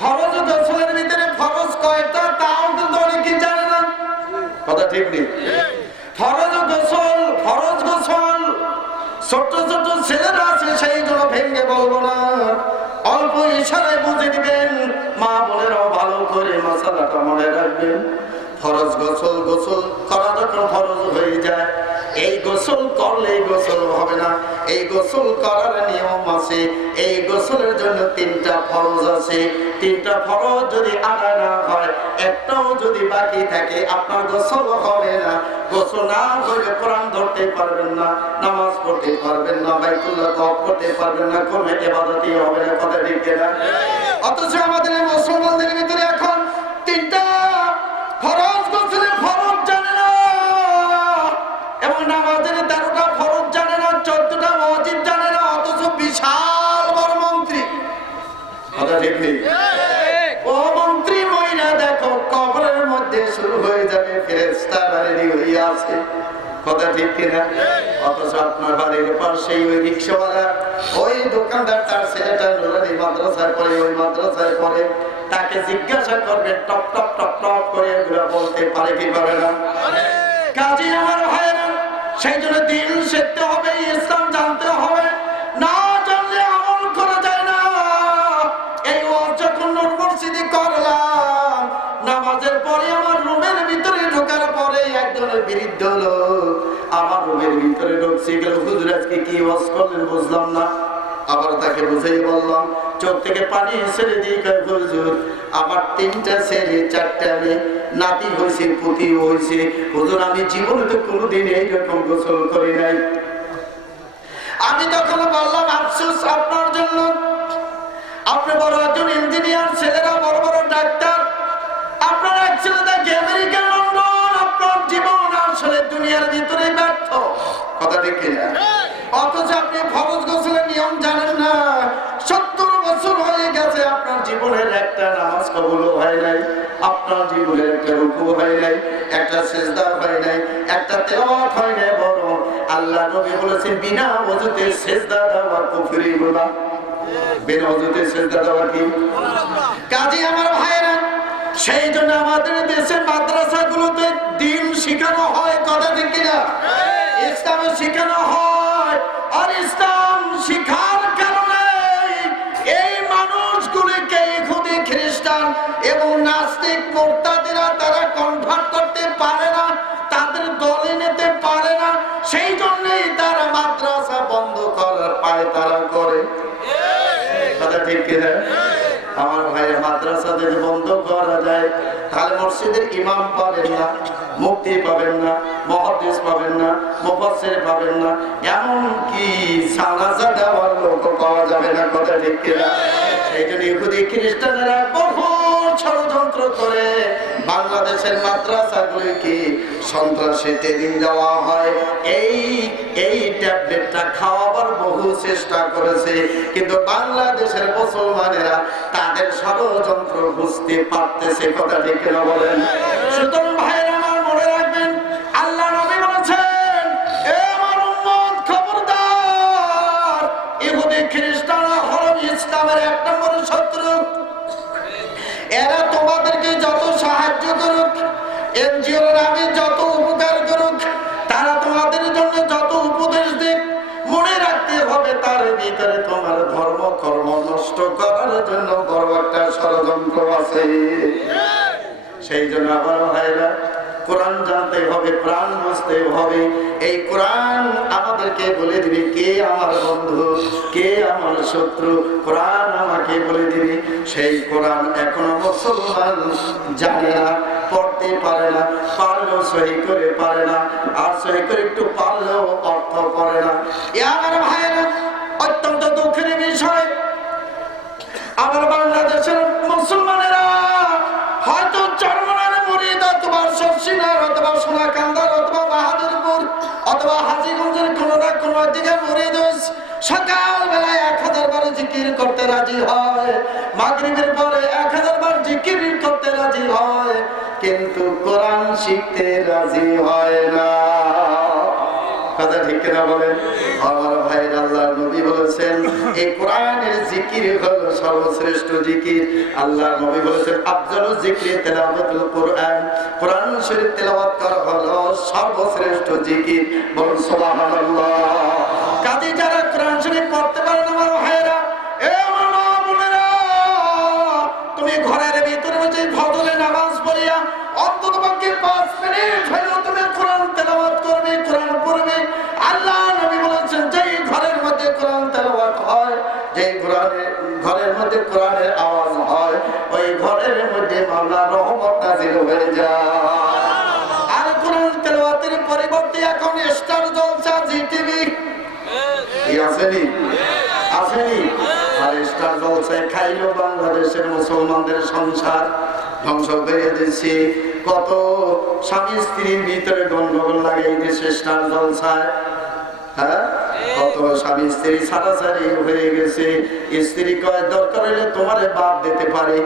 ফরজ গোসলের ভিতরে ফরজ কয়টা তাও কিন্তু অনেকেই জানে না। কথা ঠিক নেই? ফরজ গোসল ছোট ছোট ছেলেরা আছে, সেই জন্য ভেঙে বলবো না, অল্প ইশারায় বুঝে দিবেন। মা বোনেরাও ভালো করে মাসালাটা মনে রাখবেন। ফরজ গোসল করা যখন ফরজ হয়ে যায়, এই গোসল করলে গোসল হবে না, এই গোসল করার নিয়ম আছে। এই গোসলের জন্য 3টা ফরজ আছে। 3টা ফরজ যদি আদায় না হয়, একটাও যদি বাকি থাকে, আপনার গোসল হবে না। গোসল না হলে কোরআন ধরতে পারবেন না, নামাজ পড়তে পারবেন না, বাইতুল্লাহ তওয়াফ করতে পারবেন না, কোনো ইবাদতই হবে না। কথা ঠিক না? অথচ আমাদের মুসলমানদের ভিতরে এখন 3টা ফরজ গোসলের ফরজ জানে না, এবং নামাজের 13টা ফরজ জানে না, 14টা ওয়াজিব জানে না, অথচ বিশাল বড় মন্ত্রী। কথা ঠিক নেই? ও মন্ত্রী মহিলা দেখো, কবরের মধ্যে শুরু হয়ে যাবে ফেরেশতারা রেডি হয়ে আছে। কথা ঠিক কিনা? অথচ আপনার বাড়ির পাশে ওই রিক্সাওয়ালা, ওই দোকানদার, তার ছেলেটা নুরানি মাদ্রাসায় পড়ে, ওই মাদ্রাসায় পড়ে, তাকে জিজ্ঞাসা করবে টপ টপ টপ টপ করে এগুলো বলতে পারে কি পারে না? কাজী আমার ভাইয়েরা, সেই জন্য দিন শিখতে হবে, ইসলাম জানতে হবে। না জানলে আমল করা যায় না। এই ওয়াজ যখন নূর মসজিদে করলাম, নামাজের পরে আমার রুমের ভিতরে ঢোকার পরে একজনের বৃদ্ধ লোক আমার রুমের ভিতরে ঢুকছে, গেল হুজুর আজকে কি ওয়াজ করলেন বুঝলাম না। আবার তাকে বুঝাই বললাম, চোখ থেকে পানি ছেড়ে দিয়ে হুজুর আমার 3টা ছেলে 4টা মেয়ে, নাতি হয়েছে, পুতি হয়েছে, হুজুর আমি জীবনে তো কোনোদিন এইরকম গোসল করি নাই। আমি তখন বললাম, আফসোস আপনার জন্য, আপনি বড় একজন ইঞ্জিনিয়ার, ছেলেরা বড় বড় ডাক্তার, আপনার এক ছেলে থাকে আমেরিকা, লন্ডন, আপনার জীবন আসলে দুনিয়ার ভিতরে ব্যর্থ। কথা ঠিক কিনা? অথচ আপনি ফরজ গোসলের নিয়ম জানেন না। 70 বছর হয়ে গেছে, আপনার জীবনের একটা নামাজ কবুল হয় নাই, আপনার জীবনের একটা রুকু হয় নাই, একটা সিজদা হয় নাই, একটা তেলাওয়াত হয় নাই। বরং আল্লাহ নবী বলেছেন, বিনা ওযুতে সিজদা দেওয়া কুফরি গুনাহ। বিনা ওযুতে সিজদা দেওয়া কি? কাজী আমার ভাইরা, সেই জন্য আমাদের দেশের মাদ্রাসাগুলোতে দিন শেখানো হয়। কথা ঠিক কিনা? ইসলাম শেখানো হয়। আর ইসলাম শিখার কারণে এই মানুষগুলিকে ইহুদি, খ্রিস্টান এবং নাস্তিক মুরতাদিরা তারা কনভার্ট করতে পারে না, তাদের দলে নিতে পারে না। সেই জন্যই তারা মাদ্রাসা বন্ধ করার পায়তারা করে। কথা ঠিক কিনা? আমার ভাইয়ের মাদ্রাসা যদি বন্ধ করা যায়, তাহলে মসজিদের ইমাম পাবেন না, মুফতি পাবেন না, মুহাদ্দিস পাবেন না, মুফাসসির পাবেন না, এমনকি জানাজা দেওয়ার লোক পাওয়া যাবে না। কথা ঠিক কিনা? সেই জন্য ইহুদি খ্রিস্টানেরা বহু ষড়যন্ত্র করে বাংলাদেশের মাদ্রাসাগুলিকে সন্ত্রাসী ট্রেনিং দেওয়া হয়। এই ট্যাবলেটটা খাওয়াবার বহু চেষ্টা করেছে, কিন্তু বাংলাদেশের মুসলমানেরা তাদের ষড়যন্ত্র বুঝতে পারতেছে। কথা ঠিক কিনা বলেন? সুতরাং ভাইরা আমার মনে রাখবেন, আল্লাহ নবী বলেছেন, এ আমার উম্মত খবরদার, ইহুদি খ্রিস্টানরা হলো ইসলামের 1 নম্বর শত্রু। এরা তোমাদেরকে যত সাহায্য করুক, এনজিওর নামে যত উপকার করুক, তারা তোমাদের জন্য যত উপদেশ দেখ, মনে রাখতে হবে তার ভিতরে তোমার ধর্ম কর্ম নষ্ট করার জন্য বড় একটা ষড়যন্ত্র আছে। সেই জন্য আবার ভাইরা, কোরআন জানতে হবে, প্রাণ বুঝতে হবে। এই কোরআন আমাদেরকে বলে দিবে কে আমার বন্ধু, কে আমার শত্রু। কোরআন আমাকে বলে দিবে। সেই কোরআন এখনো মুসলমান জানে না, পড়তে পারে না, পারলেও সহি করে পারে না, আর সহি করে একটু পারলেও অর্থ করে না। আমার ভাইয়েরা, অত্যন্ত দুঃখের বিষয়, আমার বাংলাদেশের মুসলমানেরা হয়তো চরমনার মুরিদ অথবা শর্ষিনার অথবা সোনাকান্দার অথবা বাহাদুরপুর অথবা হাজীগঞ্জের কোনো না কোনো দিকে মুরিদ সকাল বেলায় 1000 বার জিকির করতে রাজি হয়, মাগরিবের পরে 1000 বার জিকির করতে রাজি হয়, কিন্তু কোরআন শিখতে রাজি হয় না। কথা ঠিক কিনা বলেন? আমার ভাই, আল্লাহর নবী বলেছেন এই কোরআনের জিকির হলো সর্বশ্রেষ্ঠ জিকির। আল্লাহর নবী বলেছেন, আফজালুজ যিকরি তিলাওয়াতুল কোরআন, কোরআন শরীফ তেলাওয়াত করা হলো সর্বশ্রেষ্ঠ জিকির। বলুন সুবহানাল্লাহ। কাজে যারা কোরআন শরীফ পড়তে পারেন আমার ভাইয়েরা, এ আমার মা বোনেরা, আসেনি আসেনি? আর স্টার জলসায় খাইলো বাংলাদেশের মুসলমানদের সংসার ধ্বংস করে দিচ্ছে। কত স্বামী স্ত্রীর ভিতরে গন্ডগোল লাগে এই দেশে স্টার জলসায়। হ্যাঁ, কত স্বামী স্ত্রী ছাড়াছাড়ি হয়ে গেছে। স্ত্রী কয় দরকার হলে তোমারে বাদ দিতে পারে,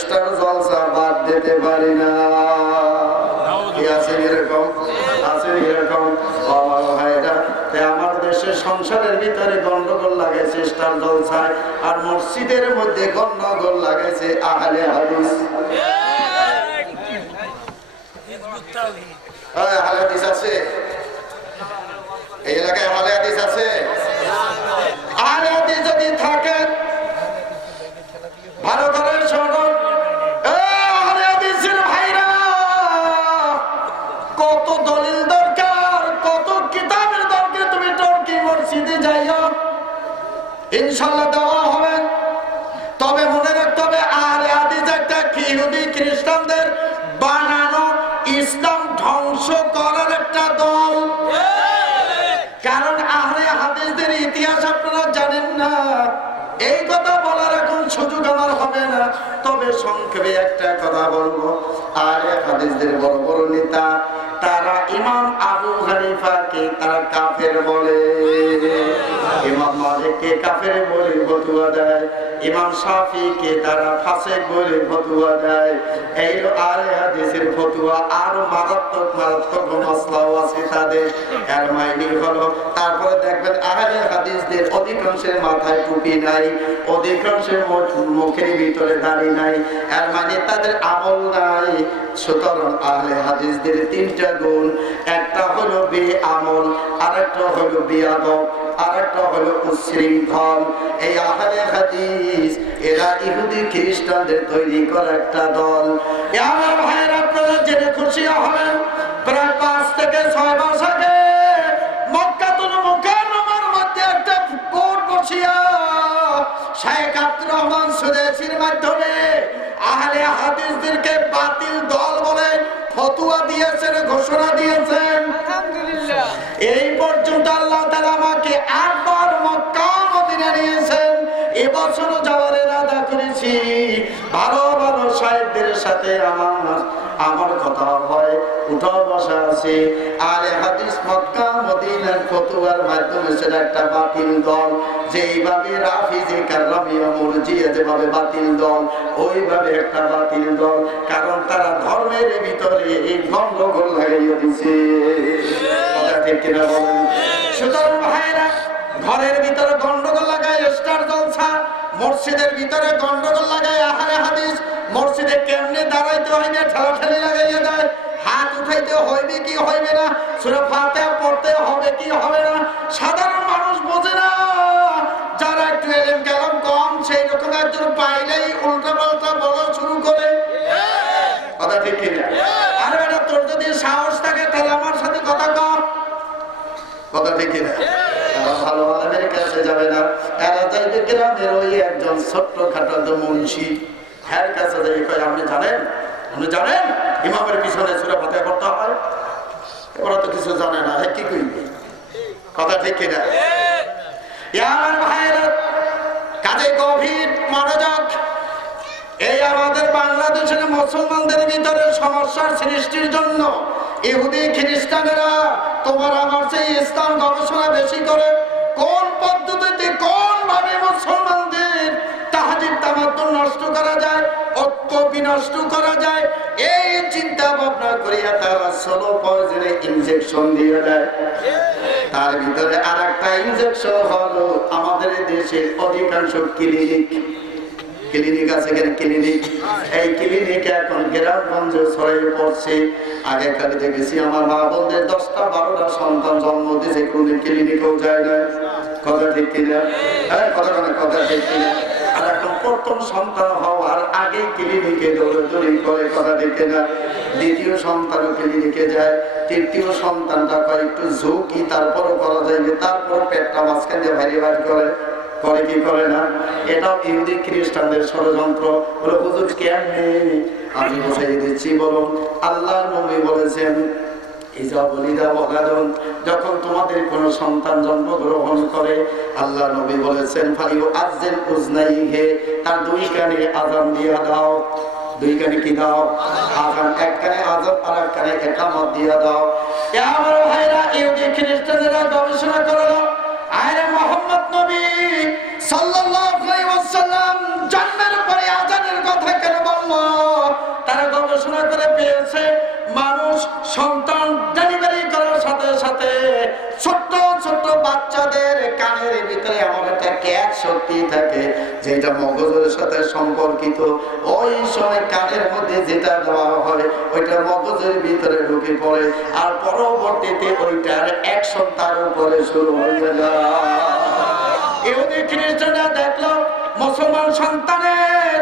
স্টার জলসা বাদ দিতে পারি না। কি আছে এরকম? আছে এরকম? আমার দেশের সংসারের ভিতরে গন্ডগোল লাগাইছে স্টার জলসায়, আর মসজিদের মধ্যে গন্ডগোল লাগাইছে আহলে হাদিস। আহলে হাদিস আছে এই এলাকায়? আহলে হাদিস আছে? আহলে হাদিস যদি থাকে ভালো করে শোনো, আহলে হাদিসের ভাইরা, কত দলিল দরকার, কত কিতাবের দরকার। তুমি টর্কি মসজিদে যাইও, ইনশাআল্লাহ দেওয়া হবে। তবে মনে রাখতে হবে আহলে হাদিস একটা ইহুদি খ্রিস্টানদের বানানো ইসলাম ধ্বংস করার একটা দল। কারণ আহলে হাদিসদের ইতিহাস আপনারা জানেন না। এই কথা বলার এখন সুযোগ আমার হবে না, তবে সংক্ষেপে একটা কথা বলবো। আহলে হাদিসদের বড় বড় নেতা তারা ইমাম আবু হানিফাকে তারা কাফের বলে, ইমাম মালিককে কাফের বলে ফতোয়া দেয়, ইমাম শাফিকে তারা ফাসিক বলে ফতোয়া দেয়। এই আহলে হাদিসের ফতোয়া আর মারাত্মক মারাত্মক মাসলাও আছে তাদের। এর মানে হলো, তারপরে দেখবেন আহলে হাদিসদের অধিকাংশের মাথায় টুপি নাই, অধিকাংশের মুখের ভিতরে দাড়ি নাই, এর মানে তাদের আমল নাই। সুতরাং আহলে হাদিসদের তিনটা গুণ, একটা হলো বেআমল, আরেকটা হলো বেয়াদব, আরেকটা হলো উচ্ছৃঙ্খল। এই আহলে হাদিস এরা ইহুদি খ্রিস্টানদের তৈরি করা একটা দল। আমার ভাইয়েরা, আপনারা জেনে খুশি হবেন, প্রায় 5 থেকে 6 মাস আগে মক্কাতুল মুকাররমার মধ্যে একটা কোর্ট বসিয়া শেখ আব্দুর রহমান সুদেশীর মাধ্যমে আহলে হাদিসদেরকে বাতিল দল বলে ফতোয়া দিয়েছেন, ঘোষণা দিয়েছেন। আলহামদুলিল্লাহ, এই পর্যন্ত আল্লাহ তাআলা আমাকে 8 বার মক্কা মদিনা নিয়েছেন। এবছরও যাওয়ার ইরাদা করেছি। ভালো ভালো সাহেবদের সাথে আমার কথা হয়, উঠা বসা আছে। আহলে হাদিস মক্কা মদিনার ফতোয়ার মাধ্যমে সেটা একটা বাতিল দল। যেইভাবে রাফিজি কাররামিয়া মুরজিয়া যেভাবে বাতিল দল, ওইভাবে একটা বাতিল দল। কারণ তারা ধর্মের ভিতরে এই গন্ডগোল লাগাইয়া দিছে। কথা ঠিক কিনা বলেন? সুতরাং ভাইরা, ঘরের ভিতরে গন্ডগোল লাগায় স্টার জলসা, মসজিদের ভিতরে গন্ডগোল লাগায় আহলে হাদিস। মসজিদে কেমনে দাঁড়াইতে হইবে ঠেলাঠেলি লাগাইয়া দেয়, হাত উঠাইতে হইবে কি হইবে না, সূরা ফাতিহা পড়তে হবে কি হবে না, সাধারণ মানুষ বোঝে না। যারা একটু এলেম কালাম কম, সেই রকম একজন পাইলেই উল্টা পাল্টা বলা শুরু করে। কথা ঠিক কিনা? আরে বেটা, তোর যদি সাহস থাকে তাহলে আমার সাথে কথা কর। কথা ঠিক কিনা? ভালো আলেমের কাছে যাবে না, এরা যাইবে গ্রামের ওই একজন ছোট্টখাটো মুন্সি, হ্যাঁ কাছে যাই কয়, আপনি জানেন ইমামের পিছনে সূরা ফাতিহা পড়তে হয়? ওরা তো কিছু জানে না, হ্যাঁ কি কইবে? কথা ঠিক কিনা? আমার ভাইয়েরা, কাজে গভীর মনোযোগ। এই আমাদের বাংলাদেশের মুসলমানদের ভিতরে সমস্যার সৃষ্টির জন্য ইহুদি খ্রিস্টানেরা তোমার আমার সেই ইসলাম গবেষণা বেশি করে কোন পদ্ধতিতে, কোন ভাবে মুসলমানদের তাহজিদ তামাদ্দুন নষ্ট করা যায়, ঐক্য বিনষ্ট করা যায়, এই চিন্তা ভাবনা করিয়া তারা স্লো পয়জনে ইনজেকশন দিয়ে দেয়। তার ভিতরে আর একটা ইনজেকশন হলো আমাদের দেশের অধিকাংশ ক্লিনিক আছে, ক্লিনিক। এই ক্লিনিকে এখন গ্রামগঞ্জে ছড়িয়ে পড়ছে। আগেকার দেখেছি আমার মা বোনদের 10টা-12টা সন্তান জন্ম দিয়েছে, কোনদিন ক্লিনিকেও যায় না। কথা ঠিক কিনা? হ্যাঁ, কথা ঠিক কিনা? আর এখন প্রথম সন্তান হওয়ার আগে ক্লিনিকে দৌড়াদৌড়ি করে। কথা ঠিক কিনা? দ্বিতীয় সন্তানও ক্লিনিকে যায়, তৃতীয় সন্তানটা কয় একটু ঝুঁকি, তারপরও করা যায়নি, তারপর পেটটা মাঝখান দিয়ে ভারী করে কি করে না? এটাও ইহুদি খ্রিস্টানদের ষড়যন্ত্র। বলে হুজুর কেমনে? আমি বুঝাই দিচ্ছি, বলুন। আল্লাহর নবী বলেছেন, যখন তোমাদের কোন সন্তান জন্মগ্রহণ করে, আল্লাহ নবী বলেছেন তার দুই কানে আযান দিয়া দাও। দুই কানে কি দাও? আযান। এক কানে আযান আর এক কানে ইকামত দিয়া দাও। আমার ভাইরা, ইহুদি খ্রিস্টানেরা গবেষণা করলো, আরে মুহাম্মদ নবী সাল্লাল্লাহু আলাইহি ওয়াসাল্লাম জন্মের পরে আযানের কথা কেন বলল? তারা গবেষণা করে পেয়েছে মানুষ সন্তান ডেলিভারি করার সাথে সাথে ছোট্ট ছোট্ট বাচ্চাদের কানের ভিতরে এমন একটা ক্যাচ শক্তি থাকে যেটা মগজের সাথে সম্পর্কিত। ওই সময় কানের মধ্যে যেটা দেওয়া হয় ওইটা মগজের ভিতরে ঢুকে পড়ে, আর পরবর্তীতে ওইটার অ্যাকশন তার উপরে শুরু হয়ে যায়। ইহুদি খ্রিস্টানরা দেখলো মুসলমান সন্তানের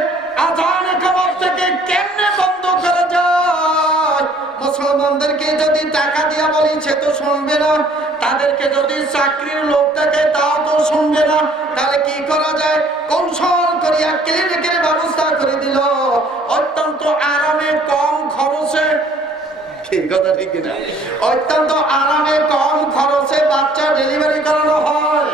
আযান ইকামত থেকে কেমনে বন্ধ করা যায়। মুসলমানদেরকে যদি টাকা দিয়া বলি সে তো শুনবে না, তাদেরকে যদি চাকরির লোক থাকে তাও তো শুনবে না। তাহলে কি করা যায়? কৌশল করিয়া ক্লিনিকের ব্যবস্থা করে দিল, অত্যন্ত আরামে কম খরচে। কথা ঠিক না? অত্যন্ত আরামে কম খরচে বাচ্চা ডেলিভারি করানো হয়।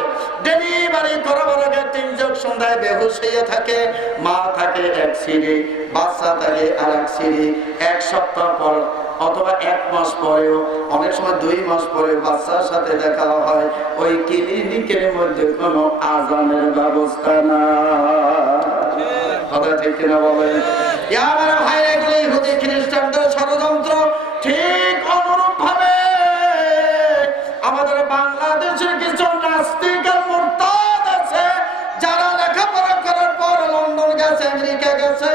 ডেলিভারি করাবার আগে ইনজেকশন দেয়, বেহুশ হয়ে থাকে, মা থাকে এক সিঁড়ি, বাচ্চা থাকে আর এক সিঁড়ি। এক সপ্তাহ পর অথবা এক মাস পরেও, অনেক সময় 2 মাস পরে বাচ্চার সাথে দেখা হয়। ওই ক্লিনিকের মধ্যে কোনো আযানের ব্যবস্থা না। কথা ঠিক কিনা বলেন? আমার ভাই, এগুলি ইহুদি খ্রিস্টানদের ষড়যন্ত্র। ঠিক অনুরূপ ভাবে আমাদের বাংলাদেশের কিছু নাস্তিক আর মুরতাদ আছে যারা লেখাপড়া করার পর লন্ডন গেছে, আমেরিকা গেছে,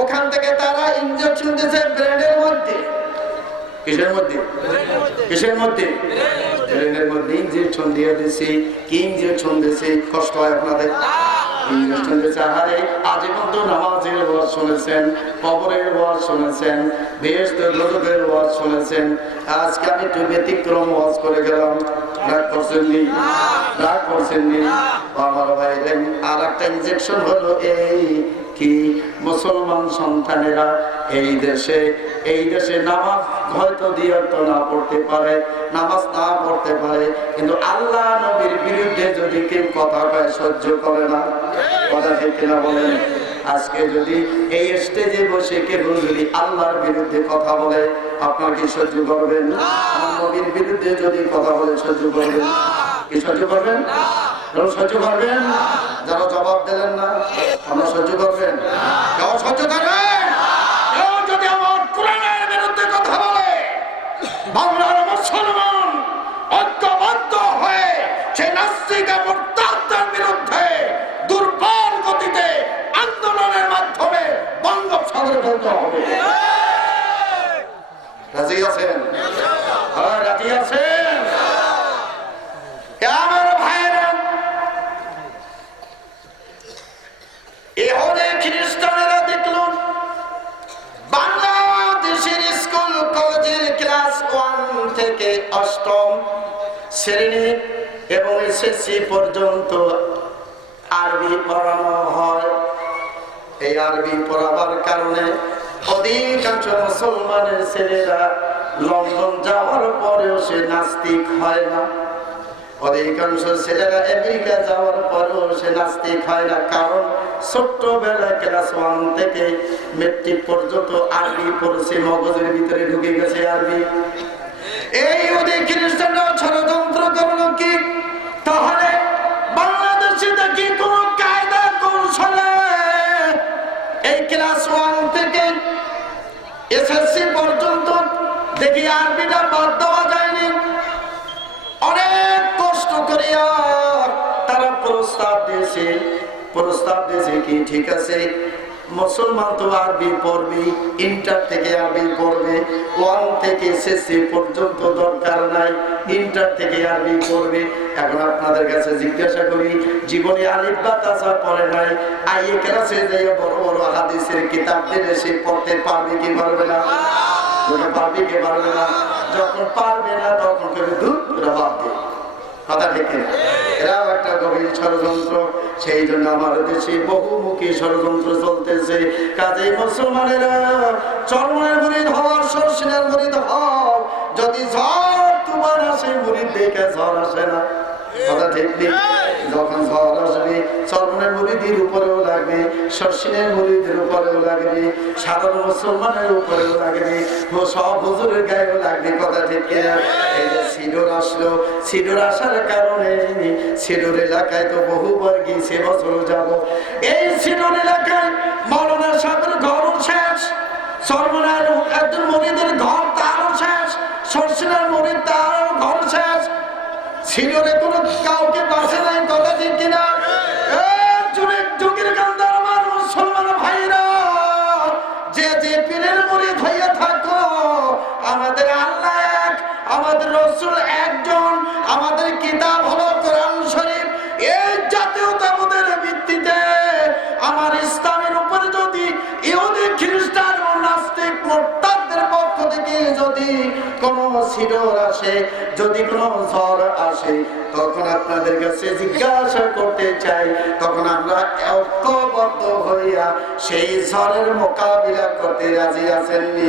ওখান থেকে তারা ইনজেকশন দিয়েছে ব্রেনের মধ্যে। কিসের মধ্যে? কিসের মধ্যে? ব্রেনের মধ্যে ইনজেকশন দিয়ে দিয়েছি। কি ইনজেকশন দিয়েছি? কষ্ট হয় আপনাদের? ইনজেকশন দিয়েছে। আরে আজীবন তো নামাজের ওয়াজ শুনেছেন, কবরের ওয়াজ শুনেছেন, বেহেশতের দোজখের ওয়াজ শুনেছেন। আজকে আমি একটু ব্যতিক্রম ওয়াজ করে গেলাম। রাগ করছেননি? রাগ করছেননি? আমার ভাই, আর একটা ইনজেকশন হলো এই কি, মুসলমান সন্তানেরা এই দেশে নামাজ হয়তো দিয়ে তো না পড়তে পারে, নামাজ না পড়তে পারে, কিন্তু আল্লাহ নবীর বিরুদ্ধে যদি কেউ কথা কয় সহ্য করে না। কথা ঠিক কিনা বলেন? আজকে যদি এই স্টেজে বসে কেউ যদি আল্লাহর বিরুদ্ধে কথা বলে, আপনার কি সহ্য করবেন? আমার নবীর বিরুদ্ধে যদি কথা বলে সহ্য করবেন? কি সহ্য করবেন? সহ্য করবেন? যারা জবাব দিলেন না, আমরা সহ্য করবেন? কেউ সহ্য করবেন? কেউ যদি আমার কোরআনের বিরুদ্ধে কথা বলে, বাংলার মুসলমান ঐক্যবদ্ধ হয়ে সেই নাস্তিক এবং মুরতাদদের বিরুদ্ধে দুর্বল গতিতে আন্দোলনের মাধ্যমে বঙ্গোপসাগরে ফেলতে হবে। রাজি আছেন? রাজি আছেন? আমার ভাইয়েরা, ইহুদি খ্রিস্টানেরা দেখলেন বাংলাদেশের স্কুল কলেজের ক্লাস 1 থেকে 8ম শ্রেণী এবং এসএসসি পর্যন্ত আরবি পড়ানো হয়। এই আরবি পড়াবার কারণে অধিকাংশ মুসলমানের ছেলেরা লন্ডন যাওয়ার পরেও সে নাস্তিক হয় না। অধিকাংশ ছেলেরা আমেরিকা যাওয়ার পরেও সে নাস্তিক হয় না, কারণ ছোট্টবেলায় ক্লাস 1 থেকে মেট্রিক পর্যন্ত আরবি পড়ছে, মগজের ভিতরে ঢুকে গেছে আরবি। এই ইহুদি খ্রিস্টানরা ষড়যন্ত্র করলো কি, তাহলে বাংলাদেশে দেখি কোন কায়দা কৌশলে এই ক্লাস 1 থেকে এসএসসি পর্যন্ত দেখি আরবিটা বাদ দেওয়া যায়নি। অনেক কষ্ট করিয়া তারা প্রস্তাব দিয়েছে কি, ঠিক আছে মুসলমান তো আরবি পড়বে, ইন্টার থেকে আরবি পড়বে, 1 থেকে এসএসসি পর্যন্ত দরকার নাই, ইন্টার থেকে আরবি পড়বে। এখন আপনাদের কাছে জিজ্ঞাসা করি, জীবনে আলিফ বা তাসা পড়ে নাই, আইএ ক্লাসে যাইয়া বড় বড় হাদিসের কিতাব দিলে সে পড়তে পারবে কি পারবে না? পারবে কি পারবে না? যখন পারবে না তখন কেউ ধুর বাদ দিয়ে। কথা ঠিক না? এরাও একটা গভীর ষড়যন্ত্র। সেই জন্য আমার দেশে বহুমুখী ষড়যন্ত্র চলতেছে। কাজেই মুসলমানেরা চরমের মুরিদ হওয়ার, শর্ষিনার মুরিদ হও, যদি ঝড় তোমার আসে মুরিদ দেখে ঝড় আসে না, কথা ঠিক নেই। যখন ঝড় আসবে চরমনের মুরিদের উপরেও লাগবে, শর্ষিনের মুরিদের উপরেও লাগবে, সাধারণ মুসলমানের উপরেও লাগবে, সব হুজুরের গায়েও লাগবে, কথা ঠিক কিনা? এই যে সিডোর আসলো, সিডোর আসার কারণে সিডোর এলাকায় তো বহুবার গিয়েছে, বছর যাব। এই সিডোর এলাকায় মাওলানা সাহেবের ঘরও শেষ, চরমনের একজন মুরিদের ঘর তারও শেষ, শর্ষিনের মুরিদ তারও ঘর শেষ, সিডোরে কোনো কাউকে বাঁচে নাই, কথা ঠিক কিনা? যুগের কান্দার আমার মুসলমান ভাইরা, যে যে পীরের মুরিদ হইয়া থাকো, আমাদের আল্লাহ এক, আমাদের রাসূল একজন, আমাদের কিতাব হলো কোরআন শরীফ। এই জাতীয়তাবাদের ভিত্তিতে আমার ইসলামের উপরে যদি ইহুদি খ্রিস্টান ও নাস্তিক মুরতাদদের পক্ষ থেকে যদি কোন সিডোর আসে, যদি কোন ঝড় আসে, তখন আপনাদের কাছে জিজ্ঞাসা করতে চাই, তখন আমরা ঐক্যবদ্ধ হইয়া সেই ঝড়ের মোকাবিলা করতে রাজি আছেননি?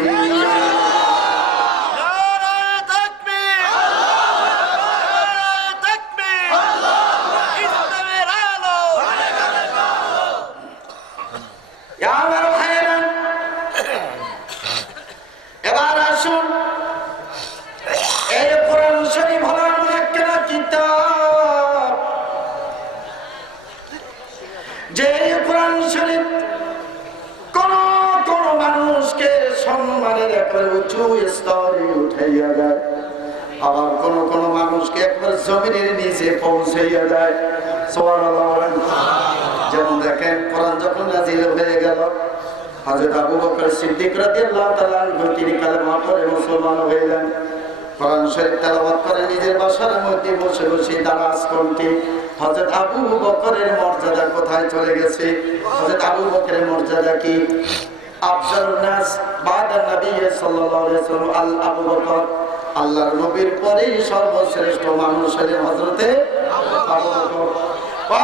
এবার আসুন, এই কোরআন শরীফ হলো এমন একটা কিতাব, যে কোরআন শরীফ কোন কোন মানুষকে সম্মানের একবার উঁচু স্তরে উঠাইয়া দেয়, আবার কোন কোন মানুষকে একবার জমিনের নিচে পৌঁছাইয়া দেয়। সুবহানাল্লাহ। যেমন দেখেন, কোরআন যখন নাযিল হয়ে গেল, হযরত আবু বকর সিদ্দিক রাদিয়াল্লাহু তাআলা আনহু তিনি কালেমা পড়ে মুসলমান হইলেন। কোরআন শরীফ তেলাওয়াত করে নিজের বাসার মধ্যে বসে বসে দারাজ করতে। হযরত আবু বকরের মর্যাদা কোথায় চলে গেছে? হযরত আবু বকরের মর্যাদা কি? আফজালুন নাস বাদা নবী সাল্লাল্লাহু আলাইহি ওয়াসাল্লাম আল আবু বকর, আল্লাহর নবীর পরেই সর্বশ্রেষ্ঠ মানুষ হলেন হযরতে আবু বকর।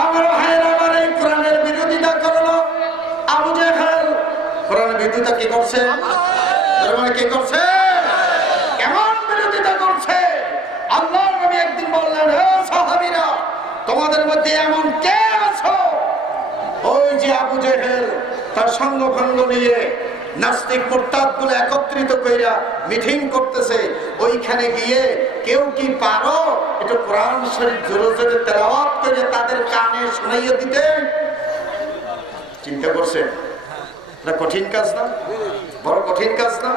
আমার ভাইরা, আমার এই কোরআনের বিরোধিতা করলো আবু জাহেল। কোরআনের বিরোধিতা কি করছে? মানে কি করছে? কেমন বিরোধিতা করছে? আল্লাহর নবী একদিন বললেন, হে সাহাবীরা, তোমাদের মধ্যে এমন কে আছো? ওই যে আবু জাহেল তার সঙ্গভঙ্গ নিয়ে নাস্তিক মুরতাদগুলো একত্রিত কইরা মিটিং করতেছে, ওইখানে গিয়ে কেউ কি পারো এটা কোরআন শরীফ জোরে জোরে তেলাওয়াত করে তাদের কানে শুনাইয়া দিতে? চিন্তা করছেন? এটা কঠিন কাজ না? বড় কঠিন কাজ না?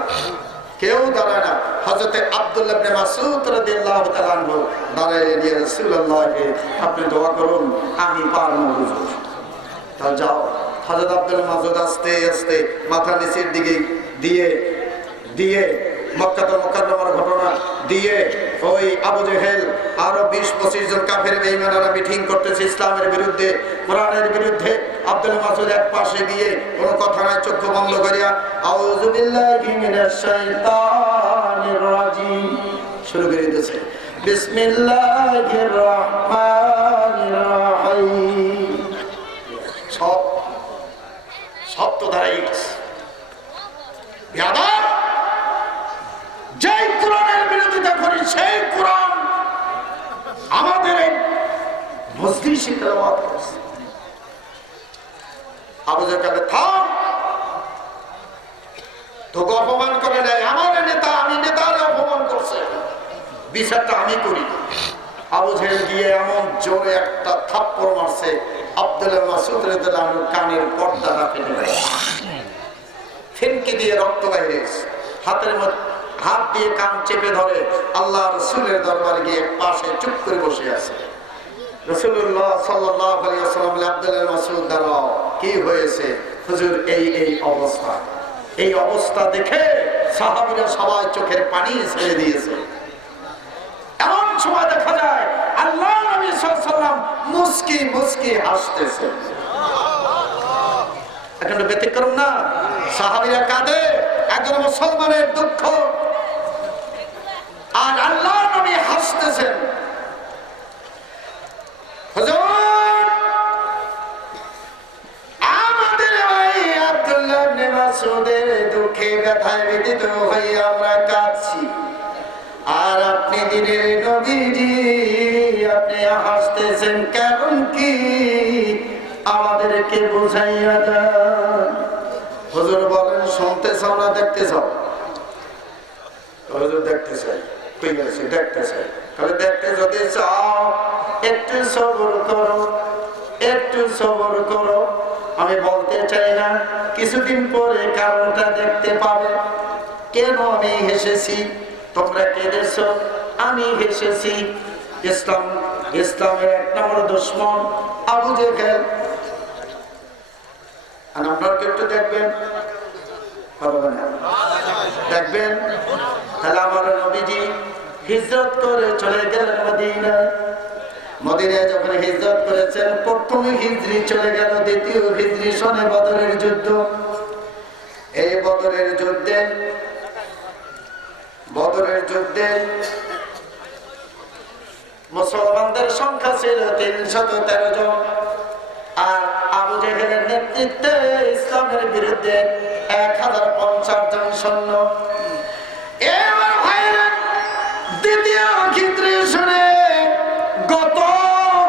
কেউ দাঁড়ায় না। হযরতে আব্দুল্লাহ ইবনে মাসউদ রাদিয়াল্লাহু তাআলা আনহু দাঁড়াইলেন, ইয়া রাসূলুল্লাহ, আপনি দোয়া করুন, আমি পারবো হুজুর। তাহলে যাও। হযরত আব্দুল্লাহ মাসউদ আস্তে আস্তে মাথা নিচের দিকে দিয়ে দিয়ে মক্কাতুল মুকাররমার ঘটনা দিয়ে ওই আবু জেহেল আরো 20-25 জন কাফের বেঈমানরা মিটিং করতেছে ইসলামের বিরুদ্ধে, কোরআনের বিরুদ্ধে। আব্দুল মাসউদ এক পাশে গিয়ে কোনো কথা নাই, চক্ষু বন্ধ করিয়া আউযু বিল্লাহি মিনাশ শাইতানির রাজিম শুরু করে দিয়েছে, বিসমিল্লাহির রহমানির রহিম। সব তো দাঁড়াই গেছে। যেই কোরআনের বিরোধিতা করি সেই কোরআন আমাদের এই মজলিসে তেলাওয়াত করছে। আবু জাহেল থাম, তোকে অপমান করে নাই, আমার নেতা, আমি নেতারে অপমান করছে, বিচারটা আমি করি। আবু জাহেল গিয়ে এমন জোরে একটা থাপ্পড় মারছে, আব্দুল্লাহ মাসউদ রাদিয়াল্লাহু আনহু কানের পর্দাটা ফেলে গেছে, ফিনকি দিয়ে রক্ত বাইরে গেছে। হাতের মধ্যে হাত দিয়ে কান চেপে ধরে আল্লাহ রাসূলের দরবারে গিয়ে পাশে চুপ করে বসে আছে। রাসূলুল্লাহ সাল্লাল্লাহু আলাইহি ওয়াসাল্লাম বলে, আব্দুল্লাহ মাসউদ দাঁড়াও, কি হয়েছে? হুজুর এই অবস্থা। এই অবস্থা দেখে সাহাবীরা সবাই চোখের পানি ছেড়ে দিয়েছে। এমন সময় দেখা যায় আল্লাহ নবী সাল্লাল্লাহু আলাইহি ওয়াসাল্লাম মুস্কি মুস্কি হাসতেছে। এখন ব্যতিক্রম না, সাহাবীরা কাঁদে, একজন মুসলমানের দুঃখ, আর আল্লাহ নবী হাসতেছেন। হুজুর, আমাদের ভাই আব্দুল্লাহ ইবনে মাসউদের দুঃখে ব্যথায় ব্যথিত হয়ে আমরা কাঁদছি। করতেছেন, কারণ কি আমাদেরকে বুঝাইয়া দেন। হুজুর বলেন, শুনতে চাও না দেখতে চাও? হুজুর দেখতে চাই। ঠিক আছে, দেখতে চাই। তাহলে দেখতে যদি চাও একটু সবর করো, একটু সবর করো। আমি বলতে চাই না, কিছুদিন পরে কারণটা দেখতে পাবে। কেন আমি হেসেছি, তোমরা কেঁদেছ, আমি হেসেছি। ইসলামের 1 নম্বর দুশমন আবু জেহেল। আর আপনারা একটু দেখবেন, দেখবেন। তাহলে আমার নবীজি হিজরত করে চলে গেলেন মদিনায়। মদিনায় যখন হিজরত করেছেন, প্রথমে হিজরি চলে গেল, দ্বিতীয় হিজরি সনে বদরের যুদ্ধ। এই বদরের যুদ্ধে মুসলমানদের সংখ্যা ছিল 313 জন। আর আবু জেহেলের নেতৃত্বে ইসলামের বিরুদ্ধে 1050 জন সৈন্য। এবার ভাইরা, দ্বিতীয় হিজরি শুনে গত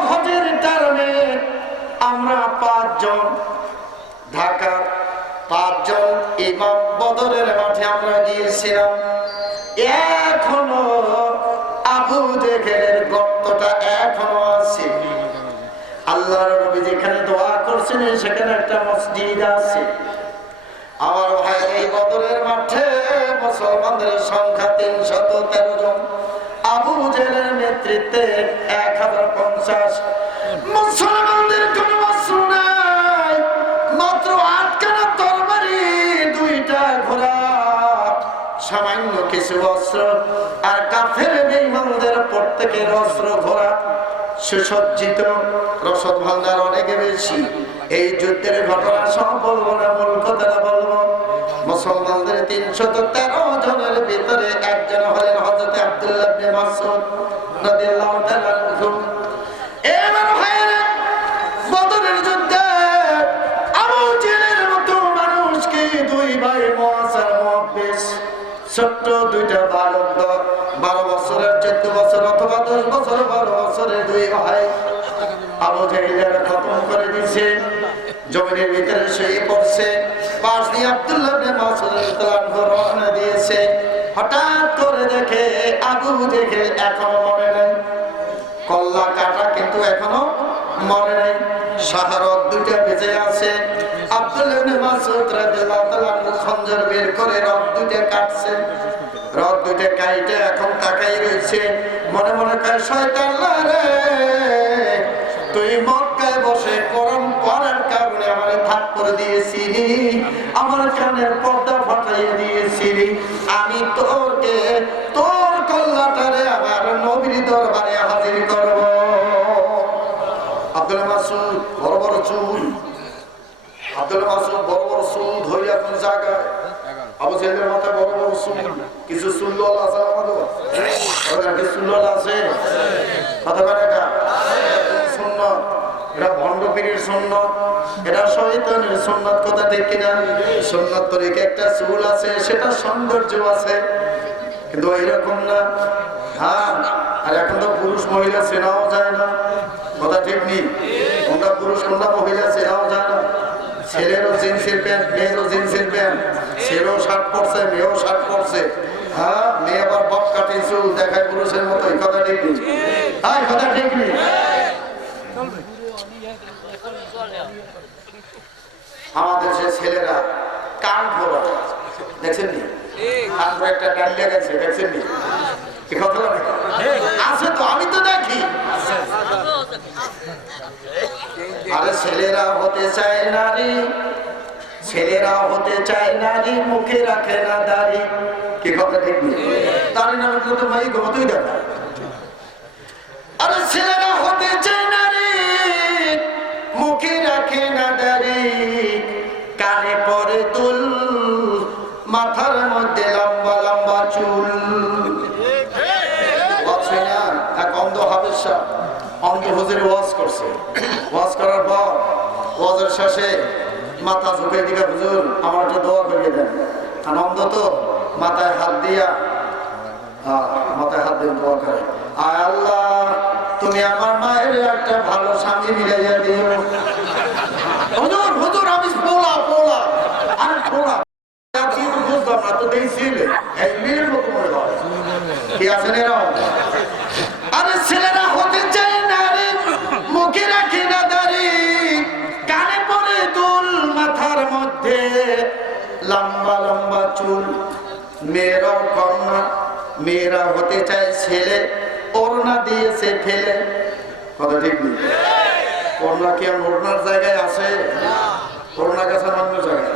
হজের টার্মে আমরা 5 জন, ঢাকার 5 জন ইমাম বদরের মাঠে আমরা গিয়েছিলাম। এখনো আবু জেহেলের গর্তটা এখনো আছে। আল্লাহর নবী যেখানে দোয়া করছেন সেখানে একটা মসজিদ আছে। আমার ভাই, এই বদরের মাঠে মুসলমানদের সংখ্যা 313 জন। আবু জেহেলের নেতৃত্বে 1050। মুসলমানদের কোন অস্ত্র নাই, মাত্র 8 খানা তরবারি, 2টা ঘোড়া, সামান্য কিছু অস্ত্র। আর কাফের বেঈমানদের প্রত্যেকের অস্ত্র ঘোড়া সুসজ্জিত, রসদ ভান্ডার অনেক বেশি। এই যুদ্ধের ঘটনা সব বলবো না, মূল কথাটা বলবো। মুসলমানদের 313 জনের ভিতরে একজন হলেন হযরত আব্দুল্লাহ ইবনে মাসউদ রাদিয়াল্লাহু তাআলা আনহু। এবার ভাইরা, বদরের যুদ্ধে আবু জেহেলের মতো মানুষকে 2 ভাই মুআজ আর মুআব্বিস, ছোট্ট 2টা বালক, 12 বছরের, 14 বছর অথবা 10 বছর, 12 বছরের 2 ভাই আবু জেহেলের খতম করে দিয়েছে, জমিনের ভিতরে শুয়ে পড়ছে। পাশ দিয়ে আব্দুল্লাহ ইবনে মাসউদ রাদিয়াল্লাহু আনহু রওনা দিয়েছে। হঠাৎ করে দেখে আবু জেহেল এখনো মরে নাই, কল্লা কাটা কিন্তু এখনো মরে নাই, শাহারত 2টা বেঁচে আছে। আব্দুল্লাহ ইবনে মাসউদ রাদিয়াল্লাহু তাআলা খঞ্জর বের করে রড 2টা কাটছে। রড 2টা কাইটে এখন তাকাই রয়েছে, মনে মনে কয়, শয়তান রে, তুই মক্কায় বসে কোরআন পড়ার কারণে আমারে থাপ্পড় দিয়েছিলি, আমার কানের পর্দা ফাটাইয়ে দিয়েছিলি। আমি তোর কল্লাটারে আমার নবীর দরবারে হাজির করব। আব্দুল্লাহ মাসউদ বড় বড় চুল, আব্দুল্লাহ মাসউদ বড় বড় চুল ধরে এখন জায়গায়। আবু জেহেলের মাথায় বড় বড় চুল, কিছু চুল্লল আছে আমাদের, চুল্লল আছে, কথা বলে না। সুন্নাত, এটা ভণ্ড পীরের সুন্নাত, এটা শয়তানের সুন্নাত, কথা ঠিক কিনা? সুন্নাত তরিকে একটা চুল আছে, সেটা সৌন্দর্য আছে, কিন্তু এরকম না। হ্যাঁ, আর এখন তো পুরুষ মহিলা চেনাও যায় না, কথা ঠিক নেই। কোনটা পুরুষ কোনটা মহিলা চেনাও যায় না। ছেলেরও জিন্সের প্যান্ট, মেয়েরও জিন্সের প্যান্ট, ছেলেও শার্ট পরছে, মেয়েও শার্ট পরছে। হ্যাঁ, মেয়ে আবার বক কাটিং চুল দেখায় পুরুষের মতো, এই কথা ঠিক নেই। হ্যাঁ, কথা ঠিক নেই। আমাদের সে ছেলেরা কান ভরা, দেখছেন নি? কান ভরা একটা ডালিয়া গেছে, দেখছেন নি? আছে তো, আমি তো দেখি। আরে ছেলেরা হতে চায় নারী, ছেলেরা হতে চায় নারী, মুখে রাখে না দাড়ি। কি কথা ঠিক নেই? দাড়ি না রাখলে তো ভাই গতই দেখা। আরে ছেলেরা হতে চায় নারী, মুখে রাখে না দাড়ি, কানে পরে দুল, মাথার মধ্যে লম্বা লম্বা চুল। অন্ধ হাবেশা অন্ধ হুজুরে ওয়াজ করছে, ওয়াজ করার পর ওয়াজের শেষে মাথা ঝুঁকে দিকে, হুজুর আমার একটা দোয়া করে দেন। আর অন্ধ তো মাথায় হাত দিয়া, মাথায় হাত দিয়ে দোয়া করে, আয় আল্লাহ তুমি আমার মায়ের একটা ভালো স্বামী মিলাইয়া দিও। হুজুর হুজুর আমি পোলা পোলা আরে পোলা বুঝলাম না তো দেখছিলে এই মেয়ের মতো মনে হয় কি আছেন এরা। আরে ছেলেরা হতে চায় না রে, মুখে রাখে না দাড়ি, কানে পরে দুল, মাথার মধ্যে লম্বা লম্বা চুল। মেয়েরাও কম না, মেয়েরা হতে চায় ছেলে, ওড়না দিয়েছে ফেলে। কথা ঠিক নেই? ওড়না কি আর ওড়নার জায়গায় আছে? ওড়না গেছে অন্য জায়গায়।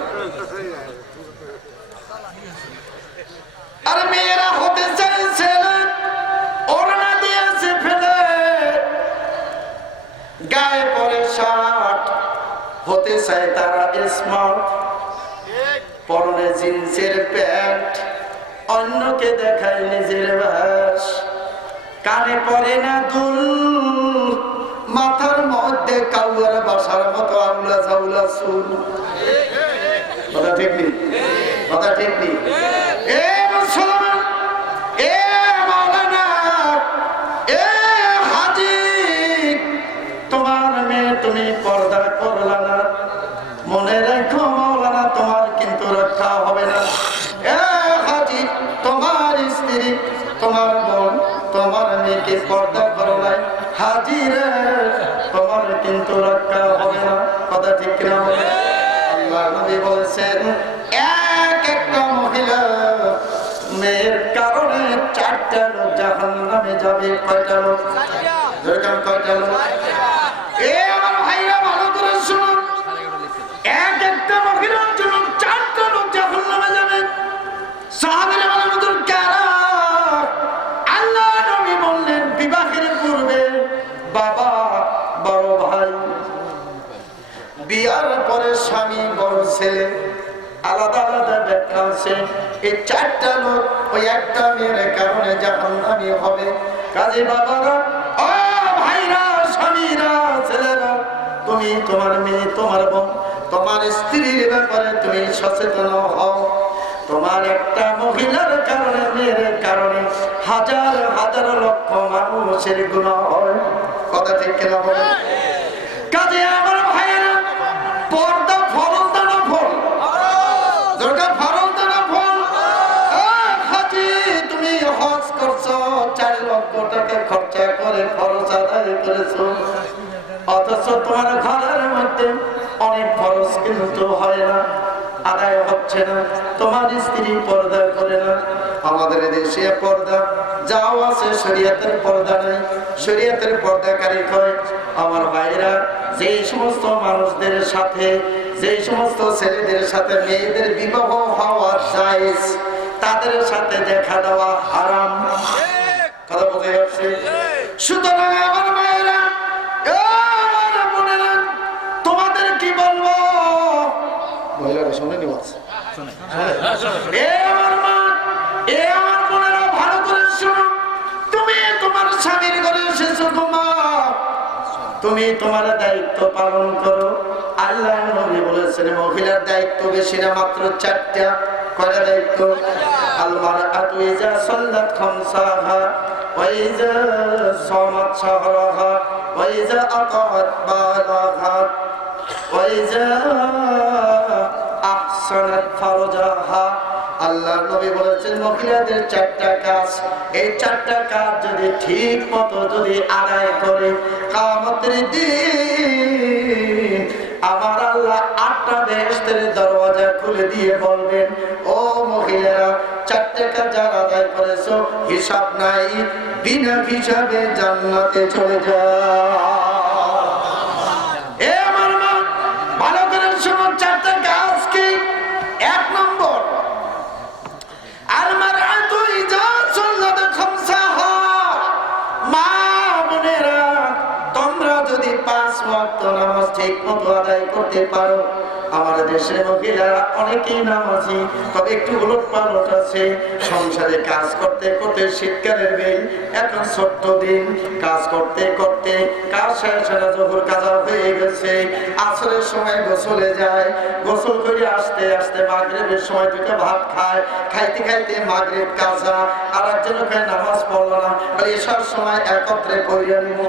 আরে মেয়েরা হতে চায় ছেলে, ওড়না দিয়েছে ফেলে, গায়ে পরে শার্ট, হতে চায় তারা স্মার্ট, পরনে জিন্সের প্যান্ট, অন্যকে দেখায় নিজের ব্যাস, কানে পরে না দুল, মাথার মধ্যে কাউয়ার বাসার মতো আউলা জাউলা চুল। কথা ঠিক নেই? কথা ঠিক নেই? এ মুসলমান, এ মাওলানা, এ হাজী, তোমার মেয়ে তুমি পর্দা করলা না, মনে রাখো মাওলানা তোমার কিন্তু রক্ষা হবে না। এ হাজী, তোমার স্ত্রী, তোমার বোন, তোমার মেয়েকে পর্দা করো নাই, হাজির তোমার কিন্তু রক্ষা হবে না। কথা ঠিক কিনা? আল্লাহ নবী বলেছেন এক একটা মহিলা মেয়ের কারণে 4টা লোক জাহান্নামে যাবে। কয়টা লোক? যেরকম কয়টা লোক? এ আমার ভাইরা ভালো করে শুনুন, এক একটা মহিলার জন্য 4টা লোক জাহান্নামে যাবে। সাহাবীরা বলেন হুজুর কারা? আল্লাহ নবী বললেন বিবাহের পূর্বে বাবা, বড় ভাই, বিয়ার পরে স্বামী, বড় ছেলে, আলাদা আলাদা ব্যাখ্যা আছে। এই 4টা লোক ওই একটা মেয়ের কারণে জাহান্নামী হবে। কাজে বাবারা, ও ভাইরা, স্বামীরা, ছেলেরা, তুমি তোমার মেয়ে, তোমার বোন, তোমার স্ত্রীর ব্যাপারে তুমি সচেতন হও। তোমার একটা মহিলার কারণে, মেয়ের কারণে হাজার হাজার লক্ষ মানুষের গুনাহ হয়। কথা ঠিক কিনা বলেন? কাজে আমার ভাইয়েরা, পর্দা ফরজ না নফল? দরকার ফরজ না নফল? হাজী, তুমি হজ করছো, 4 লক্ষ টাকা খরচা করে ফরজ আদায় করেছো, অথচ তোমার ঘরের মধ্যে অনেক ফরজ কিন্তু হয় না, আদায় হচ্ছে না। তোমার স্ত্রী পর্দা করে না। আমাদের দেশে পর্দা যাও আছে, শরীয়তের পর্দা নাই, শরীয়তের পর্দাকারী কয়। আমার ভাইরা, যেই সমস্ত মানুষদের সাথে, যেই সমস্ত ছেলেদের সাথে মেয়েদের বিবাহ হওয়া জায়েজ, তাদের সাথে দেখা দেওয়া হারাম। কথা বোঝা যাচ্ছে? সুতরাং আমার ভাইরা, আমার বোনেরা, তোমাদের কি বলবো? মহিলারা শুনে নিব। এ আমার মা, এ আমার বোনেরা, ভালো করে শোনো। তুমি তোমার স্বামীর ঘরে এসেছো, তুমি তোমার দায়িত্ব পালন করো। আল্লাহ নবী বলেছেন মহিলার দায়িত্ব বেশি না, মাত্র 4টা। কয়টা দায়িত্ব? আল মারআতু ইযা সাল্লাত খামসাহা ওয়া ইযা সামাত শাহরাহা ওয়া ইযা আতাআত বালাহা ওয়া ইযা আহসানাত ফারজাহা। আল্লাহর নবী বলেছেন মহিলাদের 4টা কাজ, এই 4টা কাজ যদি ঠিক মতো যদি আদায় করে, কিয়ামতের দিন আমার আল্লাহ 8টা বেহেশতের দরওয়াজা খুলে দিয়ে বলবেন, ও মহিলারা, 4টা কাজ যারা আদায় করেছো, হিসাব নাই, বিনা হিসাবে জান্নাতে চলে যাও। এ আমার মা, ভালো করে শোনো, 4টা কাজ কি? 1 নম্বর, ঠিক মতো আদায় করতে পারো, আমার দেশের মহিলারা অনেকেই নামাজি, তবে একটু উলট পালট আছে। সংসারে কাজ করতে করতে শীতকালের বেল, এখন ছোট্ট দিন, কাজ করতে করতে কাজ শেষ জোহর কাজা হয়ে গেছে। আসরের সময় গোসলে যায়, গোসল করে আসতে আসতে মাগরিবের সময় দুটো ভাত খায়, খাইতে খাইতে মাগরিব কাজা, আর একজন ওখানে নামাজ পড়লো না, এসার সময় একত্রে পড়িয়া নিব।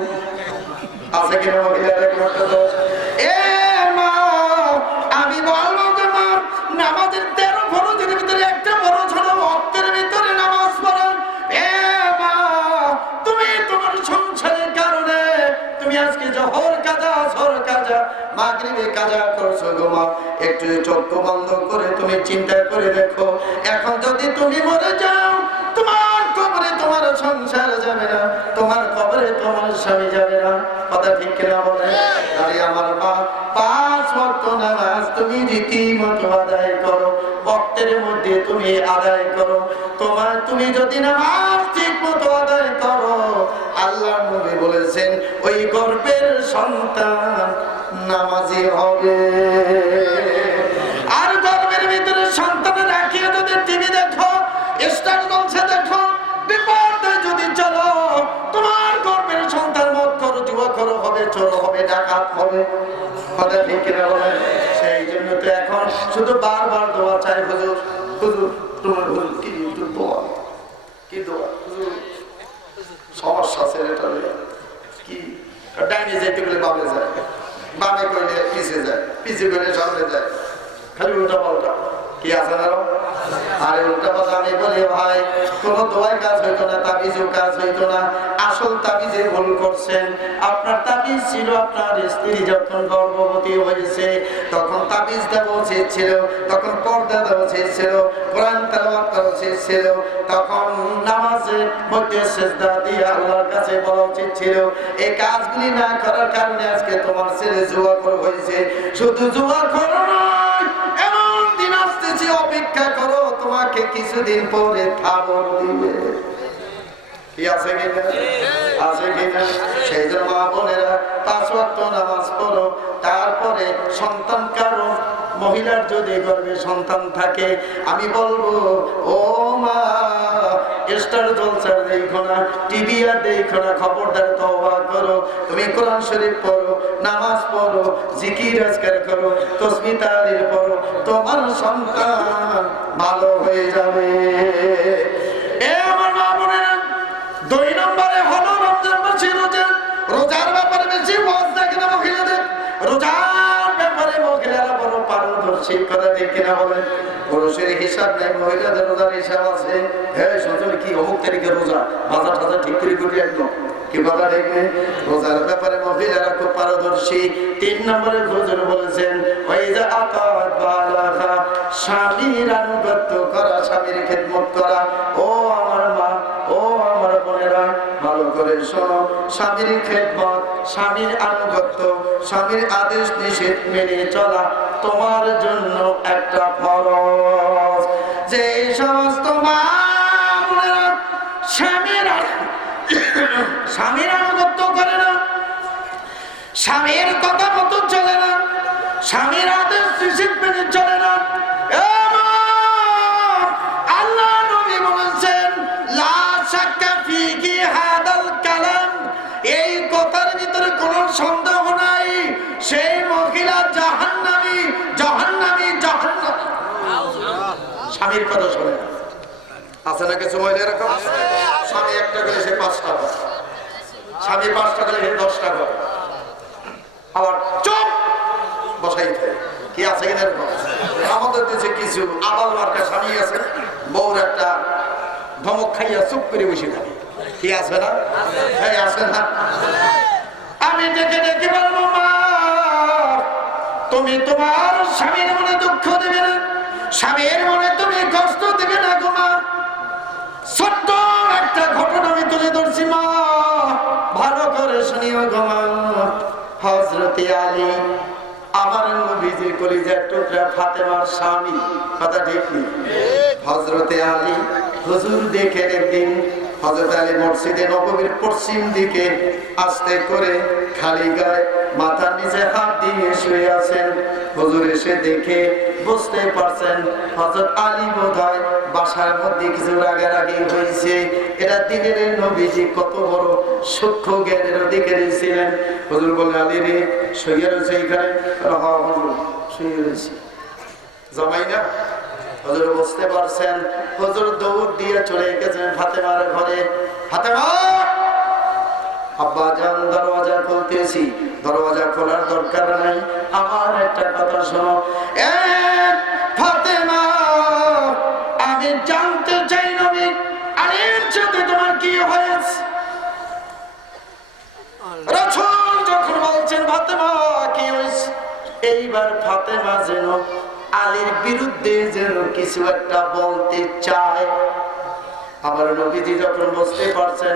আছে কিনা মহিলারা একটা দোষ? আমি বলবো যে মা, নামাজের 13 ফরজের ভিতরে একটা ফরজ হলো ওয়াক্তের ভিতরে নামাজ পড়া। তুমি তোমার সংসারের কারণে তুমি আজকে জোহর কাজা, আসর কাজা, মাগরিবে কাজা করছো গো মা। একটু চোখ বন্ধ করে তুমি চিন্তা করে দেখো, এখন যদি তুমি মরে যাও, তোমার কবরে তোমার সংসার যাবে না, তোমার কবরে তোমার স্বামী যাবে না। কথা ঠিক কিনা বলে? আরে আমার মা, 5 ওয়াক্ত নামাজ তুমি রীতিমতো আদায় করো, ওয়াক্তের মধ্যে তুমি আদায় করো। তুমি যদি নামাজ ঠিক মতো আদায় করো, আল্লাহর নবী বলেছেন ওই গর্ভের সন্তান নামাজি হবে। আর গর্ভের ভিতরে সন্তান রাখিয়ে যদি টিভি দেখো, স্টার জলসা দেখো, বিপদে যদি চলো, তোমার গর্ভের সন্তান মত করো, যুবক হবে, চোর হবে, ডাকাত হবে। কথা ঠিক কিনা বলেন? সেই জন্য তো এখন শুধু বারবার দোয়া চাই, হুজুর হুজুর তোমার হুজুর কি দোয়া, কি দোয়া হুজুর, সমস্যা ছেলেটা কি, ডাইনে যেতে গেলে বামে যায়, বামে করলে পিছিয়ে যায়, পিছিয়ে করলে সামনে যায়, খালি উল্টা পাল্টা। কি আছে না? আরে উল্টা পাল্টা। আমি বলি ভাই, কোন দোয়ায় কাজ হইতো না, তাবিজেও কাজ হইতো না। আসল তাবিজে ভুল করছেন। আপনার তাবিজ ছিল আপনার স্ত্রী যখন গর্ভবতী হয়েছে তখন তাবিজ দেওয়া উচিত ছিল, তখন পর্দা দেওয়া উচিত ছিল, কোরআন তেলাওয়াত করা উচিত ছিল, তখন নামাজের মধ্যে সিজদা দিয়ে আল্লাহর কাছে বলা উচিত ছিল। এই কাজগুলি না করার কারণে আজকে তোমার ছেলে জুয়াখোর হয়েছে। শুধু জুয়াখোর নয়, এমন দিন আসতেছে, অপেক্ষা করো, তোমাকে কিছুদিন পরে খবর দিবে। কি আছে কিনা? আছে কিনা? সেই জন্য মা বোনেরা 5 ওয়াক্ত নামাজ পড়ো। তারপরে সন্তান কারো মহিলার যদি গর্ভে সন্তান থাকে, আমি বলবো ও মা, স্টার জলসার দেখো না, টিভি আর দেখো না, খবরদার তওবা করো। তুমি কোরআন শরীফ পড়ো, নামাজ পড়ো, জিকির আজকার করো, তাসবিহ তাহলিল পড়ো, তোমার সন্তান ভালো হয়ে যাবে। এ আমার মা বোনেরা, 2 নম্বরে হলো রমজান মাসে রোজা। রোজার ব্যাপারে বেশি ওয়াজ দেখে না মহিলাদের, রোজার ব্যাপারে মহিলারা বড় পারদর্শী। কথা ঠিক কিনা বলেন? পুরুষের হিসাব নাই, মহিলাদের রোজার হিসাব আছে। হ্যাঁ শুনছেন কি অমুক তারিখে রোজা, বাজার টাজার ঠিক করে করি একদম। কি কথা ঠিক নেই? রোজার ব্যাপারে মহিলারা খুব পারদর্শী। 3 নম্বরে হুজুর বলেছেন ওই যে আতাত বালাগা, স্বামীর আনুগত্য করা, স্বামীর খেদমত করা। ও আমার মা, ও আমার বোনেরা, ভালো করে শোনো, স্বামীর খেদমত, স্বামীর আনুগত্য, স্বামীর আদেশ নিষেধ মেনে চলা তোমার জন্য একটা ফরজ। যে সমস্ত মা বোনেরা স্বামীর আনুগত্য করে না, স্বামীর কথা মতো চলে না, স্বামীর আদেশ নিষেধ মেনে চলে না, আল্লাহ নবী বলেছেন লা শাক্কা ফিহি হাদাল কালাম, এই কথার ভিতরে কোনো সন্দেহ নাই, সেই মহিলা জাহান্নামী, জাহান্নামী, জাহান্নামী। স্বামীর কথা শোনে না। আছে না কিছু মহিলা এরকম? স্বামী একটা করে সে 5টা করে, স্বামী 5টা করে 10টা করে, আবার চুপ বসাই থাকে। কি আছে কিনা এরকম? আমাদের দেশে কিছু আবাল মার্কা স্বামী আছে, বউর একটা ধমক খাইয়া চুপ করে বসে থাকে। কি আছে না? হ্যাঁ আছে না? আমি দেখে দেখে বলবো মা, তুমি তোমার স্বামীর মনে দুঃখ দেবে না, স্বামীর মনে তুমি কষ্ট দেবে না গো মা। ছোট্ট একটা ঘটনা আমি তুলে ধরছি মা, ভালো করে শুনিও গো মা। হযরতে আলী, আমার নবীজির কলিজার টুকরা ফাতেমার স্বামী। কথা ঠিক নেই? হযরতে আলী হুজুর দেখেন একদিন হযরত আলী মসজিদে নববীর পশ্চিম দিকে আস্তে করে খালি গায়ে মাথার নিচে হাত দিয়ে শুয়ে আছেন। হুজুর এসে দেখে বুঝতে পারছেন হযরত আলী বোধহয় বাসার মধ্যে কিছু রাগারাগি হয়েছে। এরা দিনের নবীজি কত বড় সূক্ষ্ম জ্ঞানের অধিকারী ছিলেন। হুজুর বললেন, আলী রে শুয়ে রয়েছে এইখানে? হ্যাঁ হুজুর শুয়ে রয়েছে। জামাই না? হুজুর বুঝতে পারছেন। হুজুর দৌড় দিয়ে চলে গেছেন ফাতেমার ঘরে। ফাতেমা, আব্বা জান দরওয়াজা খুলতেছি। দরওয়াজা খোলার দরকার নাই, আমার একটা কথা শোনো। এ ফাতেমা, আমি জানতে চাই নবী আলীর সাথে তোমার কি হয়েছে? রাসূল যখন বলছেন ফাতেমা কি হয়েছে, এইবার ফাতেমা যেন আলীর বিরুদ্ধে যেন কিছু একটা বলতে চায়। আমার নবীজি যখন বুঝতে পারছেন,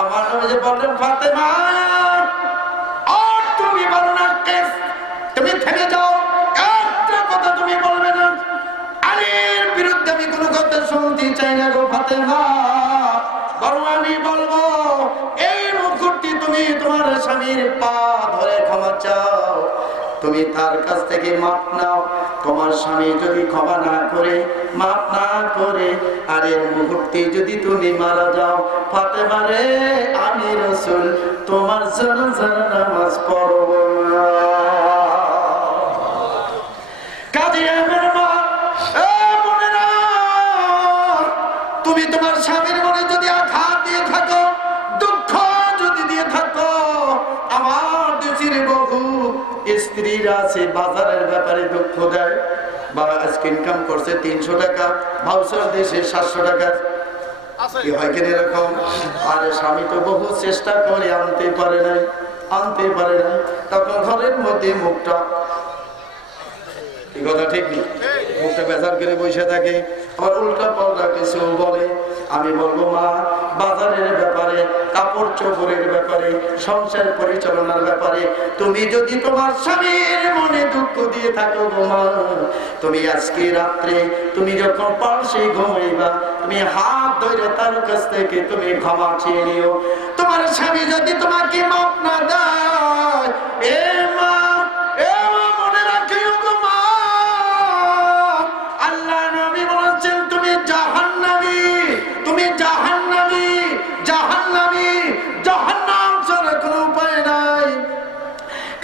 আমার নবীজি বললেন, ফাতেমা আর তুমি বলো না, তুমি থেমে যাও, একটা কথা তুমি বলবে না। আলীর বিরুদ্ধে আমি কোনো কথা শুনতে চাই না গো ফাতেমা। বরং আমি বলবো এই মুহূর্তে তুমি তোমার স্বামীর পা ধরে ক্ষমা চাও, তুমি তার কাছ থেকে মাপ নাও। তোমার স্বামী যদি ক্ষমা না করে, মাপ না করে, আর এর মুহূর্তে যদি তুমি মারা যাও, ফাতেমা রে, আমি রাসূল তোমার জানাজার নামাজ পড়ব না। কাজী আমার মা, বোনেরা, তুমি তোমার স্বামীর মনে যদি আঘাত দিয়ে থাকো, দুঃখ যদি দিয়ে থাকো, আমার দেশের বহু স্ত্রীরা আছে বাজারের ব্যাপারে দুঃখ দেয়। বাবা আজকে ইনকাম করছে 300 টাকা, ভাউচার দেশে 700 টাকা, কি হয় কিনা এরকম? আর স্বামী তো বহু চেষ্টা করে আনতে পারে নাই, তখন ঘরের মধ্যে মুখটা, এই কথা ঠিক নেই, মুখটা বেজার করে বসে থাকে, আবার উল্টা পাল্টা কিছু বলে। আমি বলবো মা, বাজারের ব্যাপারে, কাপড় চোপড়ের ব্যাপারে, সংসার পরিচালনার ব্যাপারে তুমি যদি তোমার স্বামীর মনে দুঃখ দিয়ে থাকো গো মা, তুমি আজকে রাত্রে তুমি যখন পাশে ঘুমাইবা, তুমি হাত ধরে তার কাছ থেকে তুমি ক্ষমা চেয়ে নিও। তোমার স্বামী যদি তোমাকে মাপ না দেয়, এ মা মনে রাখিও গো মা, আল্লাহ নবী বলেছেন তুমি জাহান্নামী, তুমি জাহান্নামী, জাহান্নামী, জাহান্নাম ছাড়া কোনো উপায় নাই।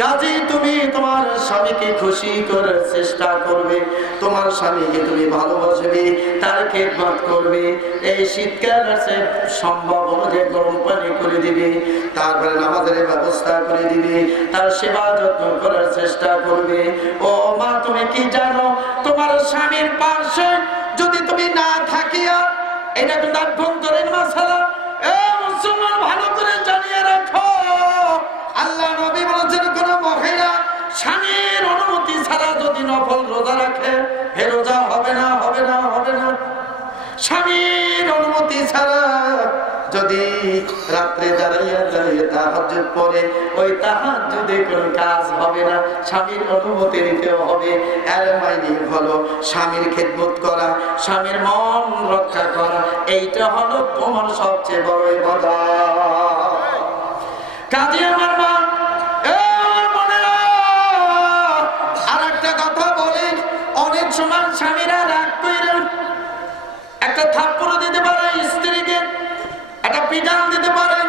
কাজেই তুমি তোমার স্বামীকে খুশি করার চেষ্টা করবে, তোমার স্বামীকে তুমি ভালোবাসবে, তার খেদমত করবে। এই শীতকাল আছে, সম্ভব অনুযায়ী গরম পানি করে দিবে, তারপরে নামাজের ব্যবস্থা করে দিবে, তার সেবা যত্ন করার চেষ্টা করবে। ও মা, তুমি কি জানো তোমার স্বামীর পাশে যদি তুমি না থাকিয়া, এটা কিন্তু আভ্যন্তরীণ মাসালা, মুসলমান ভালো করে জানিয়ে রাখো, আল্লাহ নবী বলেছেন কোন মহিলা স্বামীর অনুমতি ছাড়া যদি নফল রোজা রাখে, হে রোজা হবে না, হবে না, হবে না। স্বামীর অনুমতি ছাড়া যদি রাত্রে দাঁড়াইয়া দাঁড়িয়ে তাহাজ্জুদ পড়ে, ওই তাহাজ্জুদে কোনো কাজ হবে না, স্বামীর অনুমতি নিতে হবে। এর মানে হলো স্বামীর খেদমত করা, স্বামীর মন রক্ষা করা, এইটা হলো তোমার সবচেয়ে বড় ইবাদত। কাজে আমার মা, আর একটা কথা বলি, অনেক সময় স্বামীরা রাগ করে একটা থাপ্পড় দিতে পারে স্ত্রীকে, একটা পিটান দিতে পারে,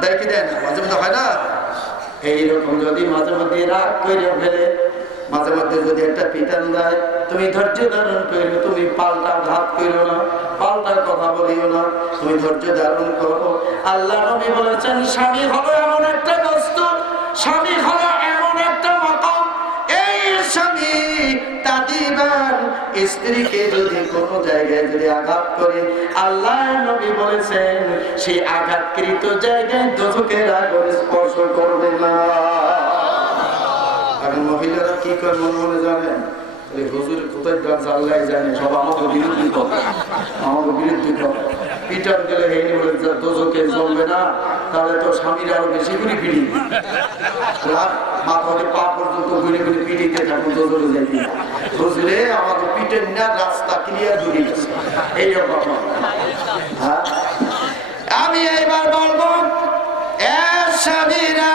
দেয় কি দেয় না? মাঝে মধ্যে হয় না? এইরকম যদি মাঝে মধ্যে রাগ করে ফেলে, মাঝে মধ্যে যদি একটা পিটান দেয়, তুমি ধৈর্য ধারণ করো, তুমি পাল্টা ঘাত করো না, পাল্টা কথা বলিও না, তুমি ধৈর্য ধারণ করো। আল্লাহ নবী বলেছেন স্বামী হলো এমন একটা বস্তু, স্বামী হলো এমন একটা মাকাম, এই স্বামী তাদিবান স্ত্রীকে যদি কোনো জায়গায় যদি আঘাত করে, আল্লাহ নবী বলেছেন সেই আঘাতকৃত জায়গায় দোজখের আগুন স্পর্শ করবে না। আর মহিলারা কি করে মনে মনে জানেন, হুজুর কোথায় গাছ আল্লাহ জানে, সব আমাকে বিরুদ্ধে করে, আমাকে বিরুদ্ধে করে। পিটার গেলে হেঁটে বলে দোজখে জ্বলবে না, তাহলে তো স্বামীর আরো বেশি করে পিড়ি, মাথাকে পা পর্যন্ত ঘুরে ঘুরে পিড়িতে থাকুন, দোজখে যাইবি না। বুঝলে আমাকে পিটের না রাস্তা ক্লিয়ার ঘুরে গেছে, এইরকম। হ্যাঁ, আমি এইবার বলবো, এ স্বামীরা,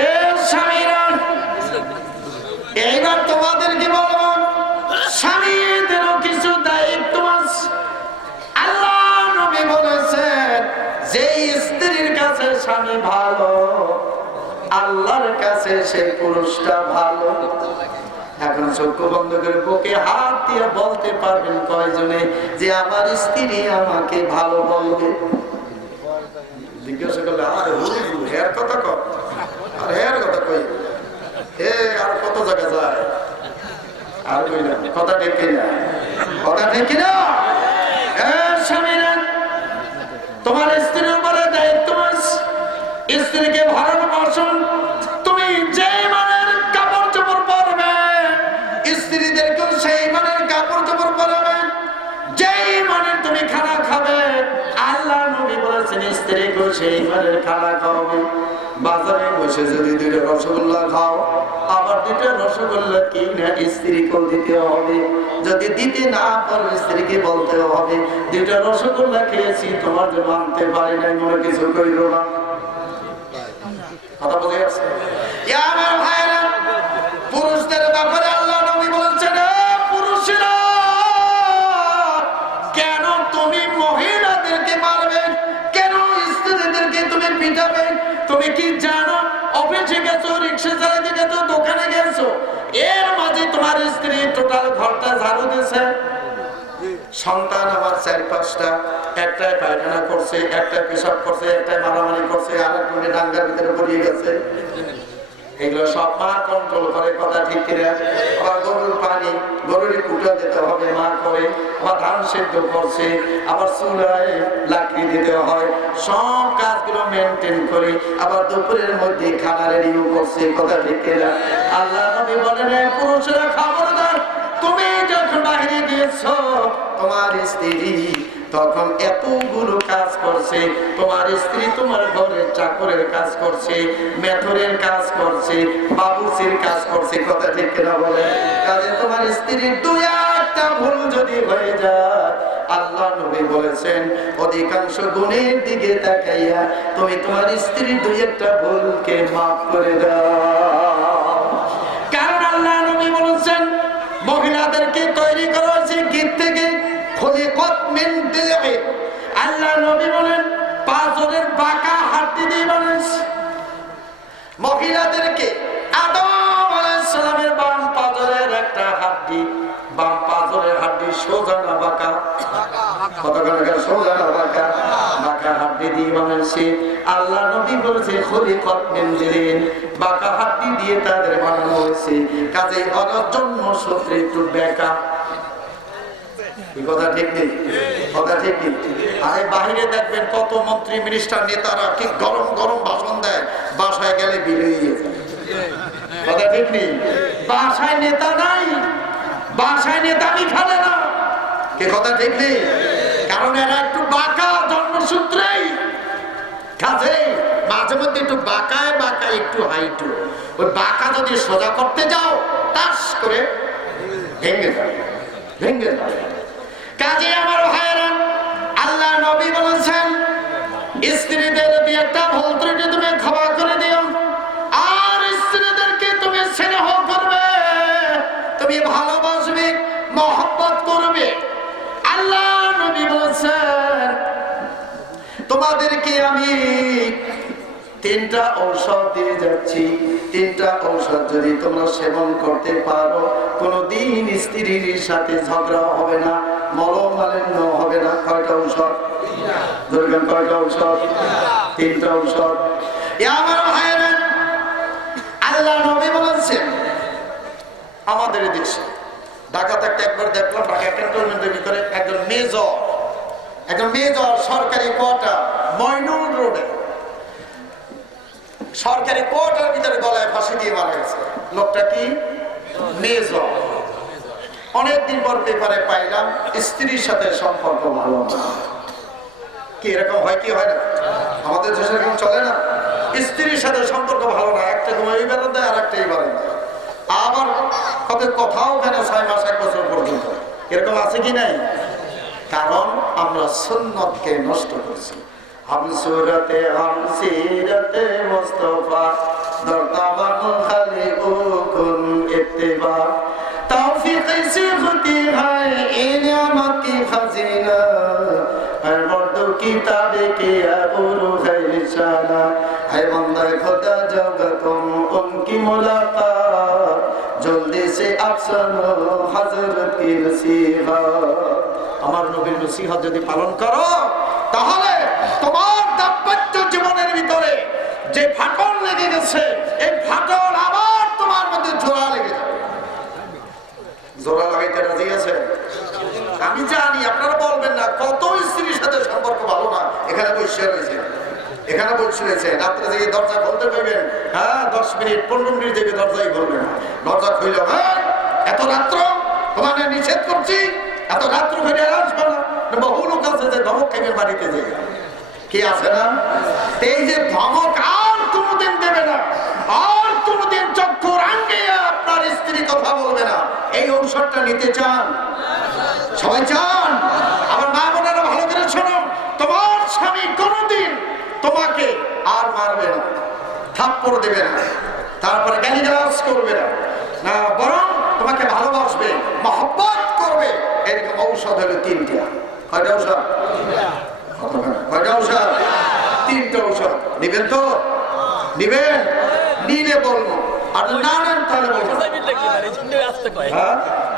এ স্বামীরা, এইবার তোমাদেরকে বলবো, স্বামীদেরও কিছু দায়িত্ব আছে। আল্লাহ নবী বলেছেন, যে স্ত্রীর কাছে স্বামী ভালো, আল্লাহর কাছে সেই পুরুষটা ভালো। এখন চক্ষু বন্ধ করে বুকে হাত দিয়ে বলতে পারবেন কয়জনে যে আমার স্ত্রী আমাকে ভালো বলবে? জিজ্ঞাসা করলে আর হের কথা কর, আর হের কথা কই, হে আর কত জায়গা যায়, আর কই না কথা ঠিক কিনা, কথা ঠিক কিনা? স্বামীরা, তোমার স্ত্রীর উপরে দায়িত্ব আছে, স্ত্রীকে ভালোবাসুন। তুমি যে মানের কাপড় চোপড় পরবে, স্ত্রীদেরকেও সেই মানের কাপড় চোপড় পরাবে। যেই মানের তুমি খানা খাবে, আল্লাহ নবী বলেছেন স্ত্রীকেও সেই মানের খানা খাওয়াবে। বাজারে বসে যদি 2টা রসগোল্লা খাও, আবার 2টা রসগোল্লা কিনে স্ত্রীকেও দিতে হবে। যদি দিতে না পারো, স্ত্রীকে বলতে হবে 2টা রসগোল্লা খেয়েছি, তোমার জন্য আনতে পারি নাই, মনে কিছু কইরো না। কথা বুঝে গেছে? আমার ভাইরা, পুরুষদের ব্যাপারে আল্লাহ নবী বলেছেন, পুরুষেরা কেন তুমি মহিলাদেরকে মারবে, কেন স্ত্রীদেরকে তুমি পিটাবে? তুমি কি জানো, অফিসে গেছো, রিক্সা চালাতে গেছো, দোকানে গেছো, এর মাঝে তোমার স্ত্রী টোটাল ঘরটা ঝাড়ু দিয়েছে। সন্তান আমার 4-5টা, একটাই পায়খানা করছে, একটাই পেশাব করছে, একটাই মারামারি করছে, আর একটা ডাঙ্গার ভিতরে পড়িয়ে গেছে। এগুলো সব মা কন্ট্রোল করে, কথা ঠিক কিনা? আবার গরুর পানি, গরুর কুটা দিতে হবে, মা করে। আবার ধান সেদ্ধ করছে, আবার চুলায় লাকড়ি দিতে হয়, সব কাজগুলো মেনটেন করে আবার দুপুরের মধ্যে খানা রেডিও করছে, কথা ঠিক কিনা? আল্লাহ নবী বলেন, পুরুষেরা খবরদার, তুমি যখন বাইরে গিয়েছো, তোমার স্ত্রী তখন এতগুলো কাজ করছে, তোমার স্ত্রী তোমার ঘরের চাকরের কাজ করছে, মেথরের কাজ করছে, বাবুসির কাজ করছে, কথা ঠিক কিনা বলে? কাজে তোমার স্ত্রীর 2-1টা ভুল যদি হয়ে যায়, আল্লাহ নবী বলেছেন অধিকাংশ গুণের দিকে তাকাইয়া তুমি তোমার স্ত্রীর 2-1টা ভুলকে মাফ করে দাও। কারণ আল্লাহ নবী বলেছেন, মহিলাদেরকে তৈরি করা হয়েছে গীত থেকে, আল্লাহ নবী বলেন পাঁজরের বাঁকা হাড্ডি দিয়ে বানিয়েছে। মহিলাদেরকে আদম আলাইহিস সালামের বাম পাঁজরের একটা হাড্ডি, বাম পাঁজরের হাড্ডি সোজা না বাঁকা, সোজা না বাঁকা, বাঁকা হাড্ডি দিয়ে বানিয়েছে। আল্লাহ নবী বলেছে খুলিকাত মিন দিলিন, বাঁকা হাড্ডি দিয়ে তাদের বানানো হয়েছে। কাজেই ওর জন্ম সূত্রে একটু বেঁকা। কথা ঠিক নেই, কথা ঠিক নেই। আরে বাহিরে দেখবেন কত মন্ত্রী মিনিস্টার নেতারা কি গরম গরম ভাষণ দেয়, বাসায় গেলে বিলিয়ে যায়। কথা ঠিক নেই? বাসায় নেতা নাই, বাসায় নেতামি খেলে না। কে কথা ঠিক নেই? কারণ এরা একটু বাঁকা জন্মসূত্রেই। কাজেই মাঝে মধ্যে একটু বাঁকায় বাঁকায় একটু হাইটু, ওই বাঁকা যদি সোজা করতে যাও, টাস করে ভেঙে যাবে, ভেঙে যাবে। কাজে আমার ভাইয়েরা, আল্লাহ নবী বলেছেন স্ত্রীদের 2-1টা ভুল ত্রুটি তুমি ক্ষমা করে দিও, আর স্ত্রীদেরকে তুমি স্নেহ করবে, তুমি ভালোবাসবে, মহব্বত করবে। আল্লাহ নবী বলেছেন তোমাদেরকে আমি 3টা ঔষধ দিয়ে যাচ্ছি, 3টা ঔষধ যদি তোমরা সেবন করতে পারো, কোনদিন স্ত্রীর সাথে ঝগড়া হবে না, মলমালিন্য হবে না। কয়টা ঔষধ? দুর্গম কয়টা ঔষধ? 3টা ঔষধ। আমার ভাইয়েরা, আল্লাহ নবী বলেছেন আমাদের দেশে ঢাকাতে একবার দেখলাম, ঢাকা ক্যান্টনমেন্টের ভিতরে একজন মেজর সরকারি কোয়ার্টার ময়নুল রোডে, সরকারি কোয়ার্টার ভিতরে গলায় ফাঁসি দিয়ে মারা গেছে। লোকটা কি? মেজর। অনেকদিন পর পেপারে পাইলাম স্ত্রীর সাথে সম্পর্ক ভালো না। কি এরকম হয় কি হয় না? আমাদের দেশে এরকম চলে না? স্ত্রীর সাথে সম্পর্ক ভালো না, একটা ঘুমাই বেলা দেয় আর একটাই বেলা দেয়, আবার কত কথাও কেন 6 মাস 1 বছর পর্যন্ত। এরকম আছে কি নাই? কারণ আমরা সুন্নতকে নষ্ট করছি। हम सूरत हम सीरत मुस्तफा दरताबन खाली उकुन इत्तिबा तौफीक सिखती है इनामत की खजीना हर मर्द किताब की अबूरु है निशाना है बंदा खुदा जब तुम उनकी मुलाकात जल्दी से अफसानो हजरत की नसीहत আমার নবীর নসিহত যদি পালন করো তাহলে তোমার দাম্পত্য জীবনের ভিতরে যে ফাটল লেগে গেছে এই ফাটল আবার তোমার মধ্যে জোড়া লেগে যাবে। জোড়া লাগাইতে রাজি আছে? আমি জানি আপনারা বলবেন না কত স্ত্রীর সাথে সম্পর্ক ভালো না, এখানে বসে রয়েছে, এখানে বসে রয়েছে, রাত্রে যে দরজা খুলতে পারবেন, হ্যাঁ 10 মিনিট 15 মিনিট থেকে দরজাই খুলবেন, দরজা খুলল, হ্যাঁ এত রাত্র তোমাদের নিষেধ করছি, এত রাত্র ফিরে আসবে না। বহু লোক আছে যে ধমক খাইবে বাড়িতে যে কি আছে না, এই যে ধমক আর কোনোদিন দেবে না, আর কোনোদিন চক্ষু রাঙিয়ে আপনার স্ত্রী কথা বলবে না। এই ঔষধটা নিতে চান? সবাই চান? আমার মা বোনেরা ভালো করে শোনো, তোমার স্বামী কোনোদিন তোমাকে আর মারবে না, থাপ্পড় দেবে না, তারপরে গালিগালাজ করবে না, না বরং তোমাকে ভালোবাসবে, মহব্বত করবে। এরকম ঔষধ হলো 3টা। কয়টা ঔষধ? কয়টা ঔষধ? 3টা ঔষধ। নিবেন তো? নিবেন? নিলে বলবো, আর না নেন তাহলে বলবো।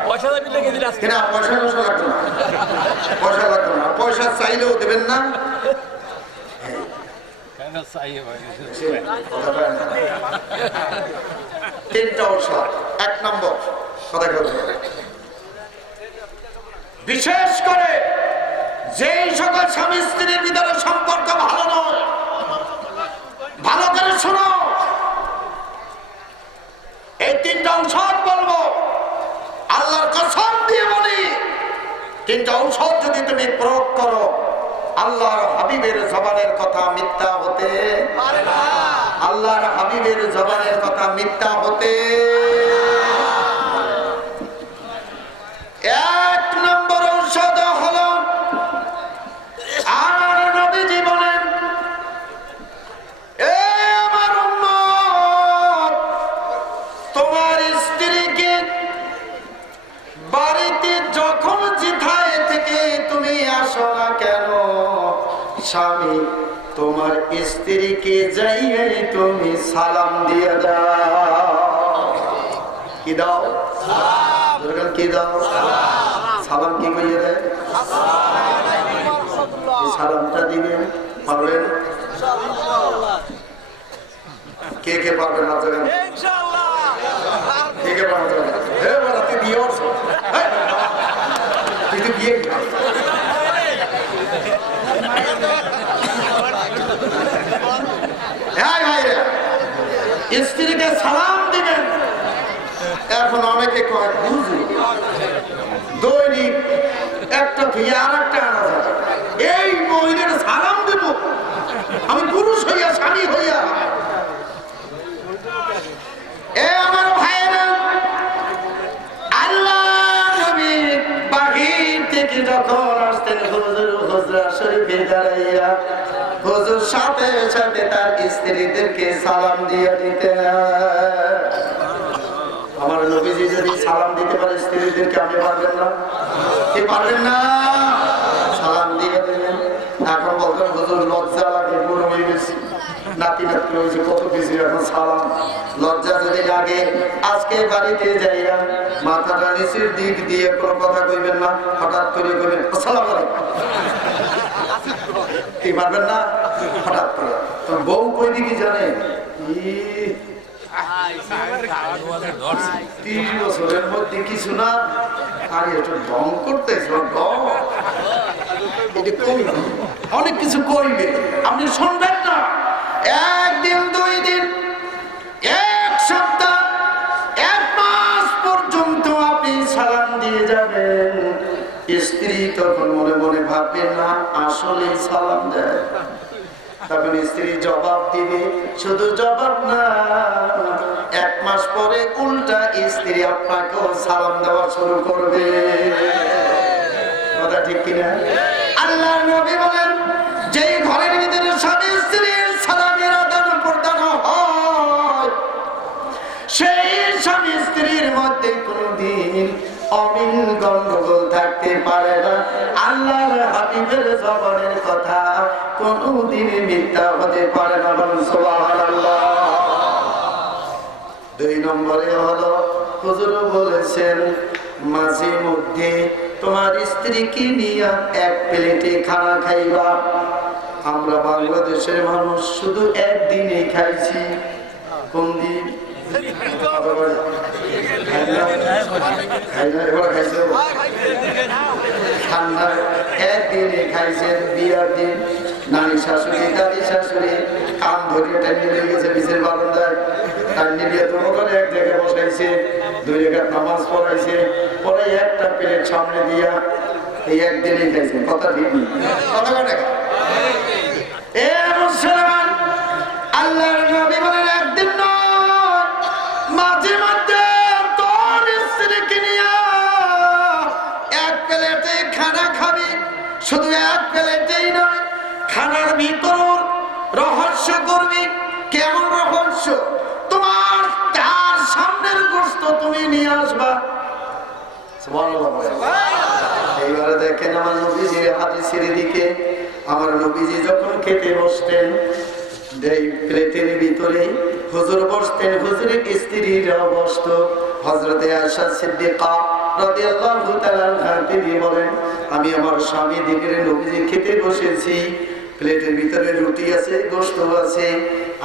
পয়সা লাগতো না, পয়সা লাগতো না, পয়সা চাইলেও দেবেন না। 3টা ঔষধ। 1 নম্বর কথা বলতে, বিশেষ করে যেই সকল স্বামী স্ত্রীর ভিতরে সম্পর্ক ভালো নয়, ভালো করে শোনো, এই 3টা ঔষধ বলবো, আল্লাহর কসম দিয়ে বলি, 3টা ঔষধ যদি তুমি প্রয়োগ করো, আল্লাহর হাবিবের জবানের কথা মিথ্যা হতে পারে না। আল্লাহর হাবিবের জবানের কথা মিথ্যা হতে। 1 নম্বর ঔষধ হলো, আমার নবীজি বলেন, এ আমার উম্মত, তোমার স্ত্রীকে বাড়িতে যখন যেথায় থেকে তুমি আসো না কেন, স্বামী তোমার স্ত্রীকে যাইয়ে তুমি সালাম দিয়ে দাও। কি দাও? কি দাও? সালাম কি কইয়ে দেয়? সালামটা দিবেন, পারবেন? কে কে পারবেন? কে কে পারবেন? তুই বিয়ে করছো, তুই তো বিয়ে স্ত্রীকে সালাম দিবেন। এখন অনেকে কয় বুঝু দৈনিক একটা থেকে আর একটা আনা যায়, এই মহিলার সালাম দেব আমি পুরুষ হইয়া, স্বামী হইয়া। এ আমার ভাইয়েরা, আল্লাহ নবী বাহির থেকে যখন আসতেন হুজুর হুজরা শরীফে দাঁড়াইয়া, হুজুর সাথে সাথে তার স্ত্রীদেরকে সালাম দিয়ে দিতেন। আমার নবীজি যদি সালাম দিতে পারে স্ত্রীদেরকে, আপনি পারবেন না? কি পারবেন না? সালাম দিয়ে দিলেন। এখন বলতেন হুজুর লজ্জা লাগে, বুড়ো হয়ে গেছি, নাতি নাতি হয়েছে, কত কিছু, এখন সালাম লজ্জা যদি লাগে, আজকে বাড়িতে যাইয়া মাথাটা নিচের দিক দিয়ে কোনো কথা কইবেন না, হঠাৎ করে কইবেন আসসালামু আলাইকুম। কি পারবেন না? হঠাৎ করে তো বউ কই দিকে জানে, 30 বছরের মধ্যে কিছু না, আর একটু ঢং করতেছ, অনেক কিছু করবে, আপনি শুনবেন না। 1 দিন 2 দিন 1 সপ্তাহ 1 মাস পর্যন্ত আপনি সালাম দিয়ে যাবেন, স্ত্রী তখন মনে মনে ভাববে না আসলে সালাম দেয়, তখন স্ত্রী জবাব দিবে, শুধু জবাব না, 1 মাস পরে উল্টা স্ত্রী আপনাকেও সালাম দেওয়া শুরু করবে। কথা ঠিক কিনা? আল্লাহর নবী বলেন যেই ঘরের ভিতরে স্বামী স্ত্রীর সালামের আদান প্রদান হয় সেই স্বামী স্ত্রীর মধ্যে কোনদিন অমিল গন্ডগোল থাকতে পারে না। আল্লাহর হাবিবের জবানের কথা কোনদিন মিথ্যা হতে পারে না। বলুন সুবহানাল্লাহ। 2 নম্বরে হলো হুজুর বলেছেন মাঝে মধ্যে তোমার স্ত্রীকে নিয়ে এক প্লেটে খানা খাইবা। আমরা বাংলাদেশের মানুষ শুধু একদিনই খাইছি। কোন দিন? একদিনে খাইছেন বিয়ার দিন। নানি শাশুড়ি দাদি শাশুড়ি কান ধরে টাইনে নিয়ে গেছে বিচের বারান্দায়, টাইনে নিয়ে তোমার করে এক জায়গায় বসাইছে, 2 রাকাত নামাজ পড়াইছে, পরে একটা প্লেট সামনে দিয়া এই একদিনেই খাইছেন। কথা ঠিক নেই? কথা কথা এ মুসলমান, আল্লাহর নবী বলেন একদিন নয়, মাঝে মাঝে তোর স্ত্রীকে নিয়ে এক প্লেটে খানা খাবি। শুধু এক প্লেটেই নয়, খানার ভিতর রহস্য করবি। কেমন রহস্য? তোমার তার সামনের গোশত তুমি নিয়ে আসবা। এইবারে দেখেন আমার নবীজির হাদিসের দিকে, আমার নবীজি যখন খেতে বসতেন এই প্লেটের ভিতরে হুজুর বসতেন, হুজুরের স্ত্রীরাও বসত। হযরতে আয়েশা সিদ্দিকা রাদিয়াল্লাহু তাআলা আনহা তিনি বলেন আমি আমার স্বামী দিকের নবীজি খেতে বসেছি, প্লেটের ভিতরে রুটি আছে, গোশত আছে।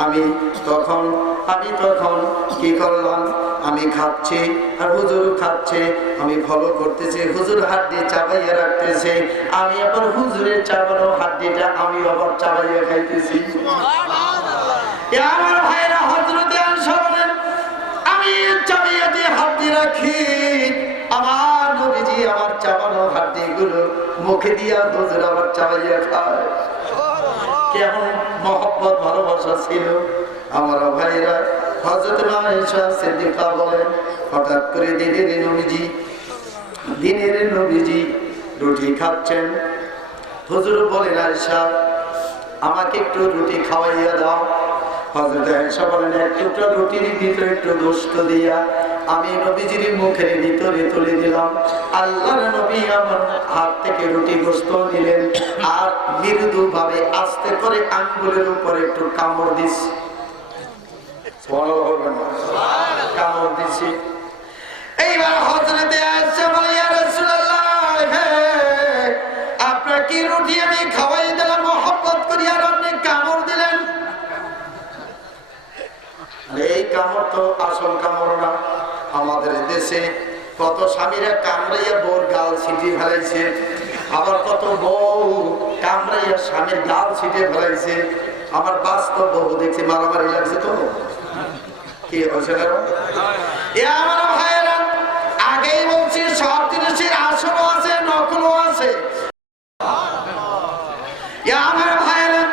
আমি তখন কি করলাম, আমি খাচ্ছি আর হুজুর খাচ্ছে, আমি ফলো করতেছি। হুজুর হাড্ডি চাবাইয়া রাখতেছে, আমি আবার হুজুরের চাবানো হাড্ডিটা আমি আবার চাবাইয়া খাইতেছি। আমার ভাইরা হযরতে আয়েশা বলেন আমি চাবাইয়া দিয়ে হাড্ডি রাখি, আমার নবীজি আমার চাবানো হাড্ডিগুলো মুখে দিয়া হুজুর আবার চাবাইয়া খায়। কেমন মহব্বত ভালোবাসা ছিল আমার ভাইরা। হযরত আয়েশা সিদ্দিকা বলেন হঠাৎ করে দিনের নবীজি রুটি খাচ্ছেন। হুজুর বলেন আয়েশা আমাকে একটু রুটি খাওয়াইয়া দাও। হযরত আয়েশা বলেন এক টুকরা রুটির ভিতরে একটু গোশত দিয়া আমি নবীজির মুখের ভিতরে তুলে দিলাম। আল্লাহর নবী আমার হাত থেকে রুটি গোশত নিলেন আর মৃদু ভাবে আস্তে করে আঙ্গুলের উপরে একটু কামড় দিছি। কামড় দিছি। এইবার হযরতে আয়েশা বলে ইয়া রাসূলুল্লাহ, আপনার কি রুটি আমি খাওয়াই দিলাম মহব্বত করি আর আপনি কামড় দিলেন? এই কামড় তো আসল কামড় না। আমাদের দেশে কত স্বামীরা কামড়াইয়া বউর গাল ছিটিয়ে ফেলাইছে, আবার কত বউ কামড়াইয়া স্বামীর গাল ছিটিয়ে ফেলাইছে। আমার বাস্তব বউ দেখছি মারামারি লাগছে। তো কি হয়েছে আমার ভাইয়েরা, আগেই বলছি সব জিনিসের আসলও আছে নকলও আছে। আমার ভাইয়েরা,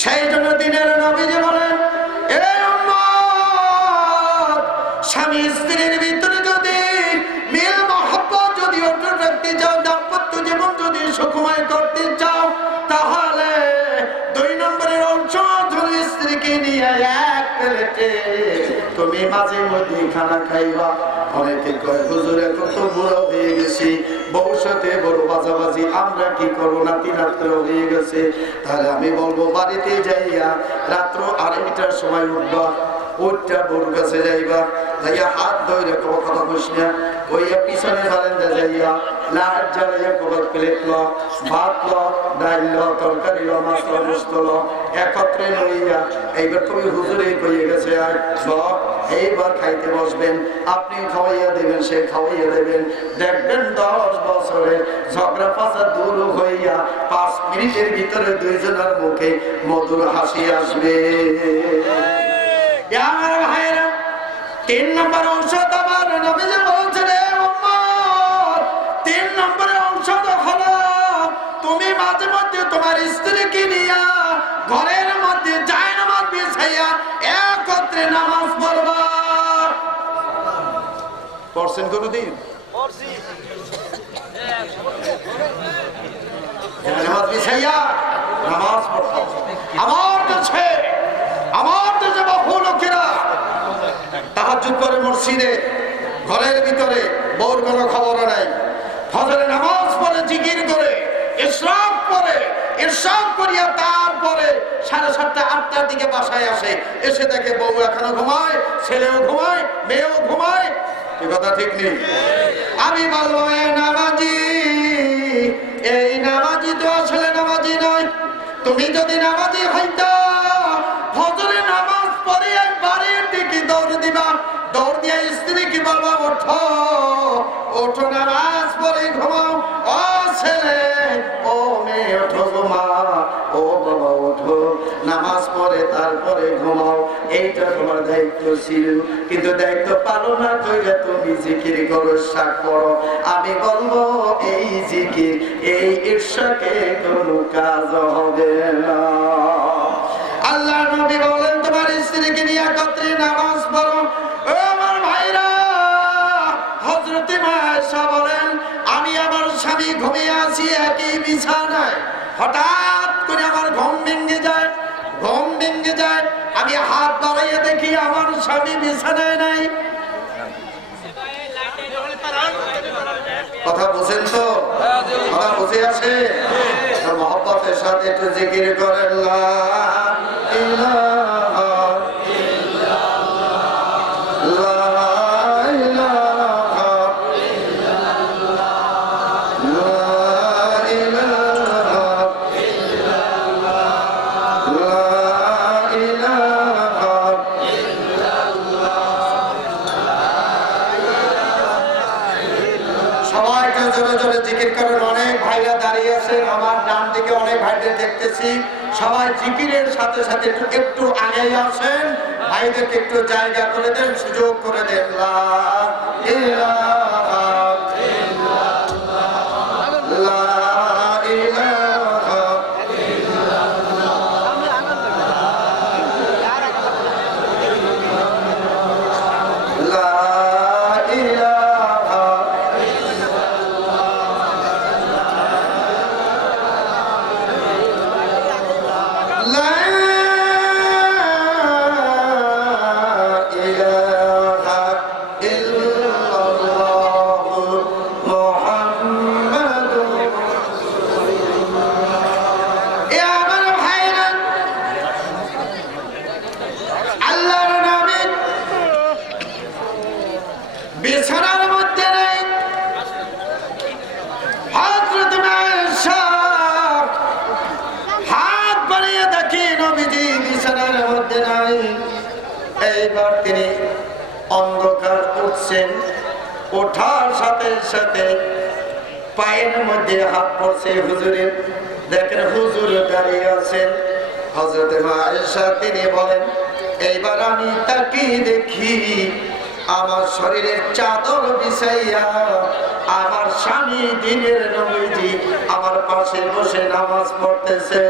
সেই জন্য দিনের নবীজি বলেন স্বামী স্ত্রীর ভিতরে যদি মিল মহব্বত যদি অটুট রাখতে চাও, দাম্পত্য জীবন যদি সুখময় করতে চাও, তাহলে 2 নম্বরের অংশ ধরে স্ত্রীকে নিয়ে এক প্লেটে তুমি মাঝে মধ্যে খানা খাইবা। অনেকে কয় হুজুর এখন তো বুড়ো হয়ে গেছি, ভবিষ্যতে বড় বাজাবাজি আমরা কি করবো, নাতি রাত্র হয়ে গেছে। তাহলে আমি বলবো বাড়িতে যাইয়া রাত্র 2:30টার সময় উঠবা, ওইটা বড় কাছে যাইবা, যাইয়া হাত ধরে কোনো কথা বস না, ওইয়া পিছনে বারান্দা যাইয়া লাইট জ্বালাইয়া কবার প্লেট ল, ভাত ল, ডাল ল, তরকারি ল, মাছ ল, গোশত ল, একত্রে লইয়া এইবার তুমি হুজুরে কইয়ে গেছে আর এইবার খাইতে বসবেন, আপনি খাওয়াইয়া দেবেন, সে খাওয়াইয়া দেবেন। দেখবেন 10 বছরের ঝগড়া ফাসাদ দূর হইয়া 5 মিনিটের ভিতরে 2 জনের মুখে মধুর হাসি আসবে। আমার ভাইরা, 3 নম্বর অংশ তোমার নবীজি বলছেন উম্মত, 3 নম্বরের অংশ হলো তুমি মাঝে মধ্যে তোমার স্ত্রীকে নিয়ে ঘরের মধ্যে জায়নামাজ বিছাইয়া একত্রে নামাজ পড়বা। পড়ছেন কোনদিন? পড়ছি। নামাজ বিছাইয়া নামাজ পড়ো। আমার দেশে বহু লোকেরা তাহাজ্জুদ করে মসজিদে, ঘরের ভিতরে, বউর কোনো খবর নাই, ফজরের নামাজ পড়ে, জিকির করে, ইশরাক করে, ইরশাদ করিয়া তারপরে 7:30 8টার দিকে বাসায় আসে, এসে দেখে বউ এখনো ঘুমায়, ছেলেও ঘুমায়, মেয়েও ঘুমায়। এই কথা ঠিক নেই? আমি বলবো এই নামাজি তো আসলে নামাজি নয়। তুমি যদি নামাজি হইতা, ফজরের নামাজ পড়ে বাড়ির দিকে দৌড় দিবা, দৌড় দিয়ে স্ত্রীকে বলবা ওঠো ওঠো, নামাজ পড়ে ঘুমাও, ও ছেলে ও মেয়ে ওঠো ঘুমাও, ও বাবা ওঠো নামাজ পড়ে তারপরে ঘুমাও। এইটা তোমার দায়িত্ব ছিল, কিন্তু দায়িত্ব পালন না করে তুমি জিকির করো, শাক করো। আমি বলবো এই জিকির, এই ইরশাকে কোনো কাজ হবে না। আল্লাহ নবী বলেন তোমার স্ত্রীকে নিয়ে একত্রে নামাজ পড়ো। ও আমার ভাইরা, হযরত আয়েশা বলেন আমি আমার স্বামী ঘুমিয়ে আছি একই বিছানায়, হঠাৎ করে আমার ঘুম ভেঙে যায়। আমি হাত বাড়াইয়া দেখি আমার স্বামী বিছানায় নাই। কথা বুঝেন তো? কথা বুঝে আসে? মহব্বতের সাথে একটু জিকির করেন লা ইলাহা দেখতেছি সবাই জিকিরের সাথে সাথে একটু আগে আসেন, ভাইদেরকে একটু জায়গা করে দেন, সুযোগ করে দেন। লা ইলাহা ইল্লাল্লাহ, লা ইলাহা ইল্লাল্লাহ, লা ইলাহা তিনি অন্ধকার উঠছেন, ওঠার সাথে সাথে পায়ের মধ্যে হাত পড়ছে হুজুরের। দেখেন হুজুর দাঁড়িয়ে আছেন। হযরত আয়েশা তিনি বলেন এইবার আমি তাকে দেখি আমার শরীরের চাদর বিছাইয়া আমার স্বামী দিনের নবীজি আমার পাশে বসে নামাজ পড়তেছে।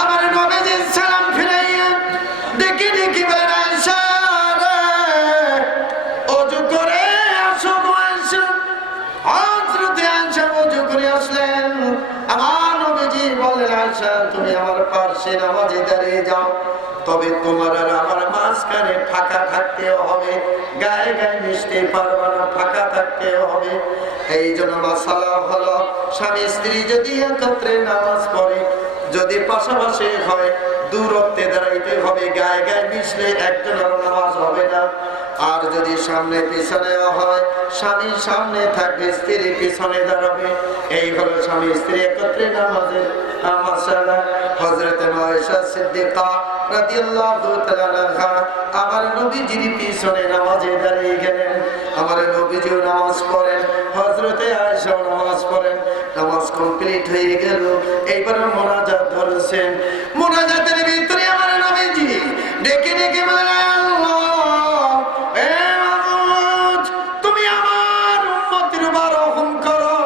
আমার নবীজি সালাম ফিরাইয়া দেখি দেখি আয়েশা রে, ওযু করে আসো আয়েশা। হযরত আয়েশা ওযু করে আসলেন। আমার নবীজি বললেন আয়েশা তুমি আমার পাশে নামাজে দাঁড়িয়ে যাও, তবে তোমার আর আমার মাঝখানে ফাঁকা থাকতেও হবে, গায়ে গায়ে মিশতে পারবা না, ফাঁকা থাকতেও হবে। এই জন্য মাসালা হলো স্বামী স্ত্রী যদি একত্রে নামাজ পড়ে, যদি পাশাপাশি হয় দূরত্বে দাঁড়াইতে হবে, গায়ে গায়ে মিশলে একজনের নামাজ হবে না। আর যদি সামনে পিছনেও হয়, স্বামী সামনে থাকবে, স্ত্রী পিছনে দাঁড়াবে। এই হলো স্বামী স্ত্রী একত্রে নামাজের মাসালা। হযরত আয়েশা সিদ্দিকা রাদিয়াল্লাহু তাআলা আনহা আমার নবীজির পিছনে নামাজে দাঁড়িয়ে গেলেন। আমার নবীজিও নামাজ পড়েন, হযরত আয়েশাও নামাজ পড়েন। নামাজ কমপ্লিট হয়ে গেল, এইবার মোনাজাত ধরেছেন। মোনাজাতের ভিতরে আমার নবীজি ডেকে ডেকে বলেন আল্লাহ এ মাবুদ তুমি আমার উম্মতের উপর রহম করো,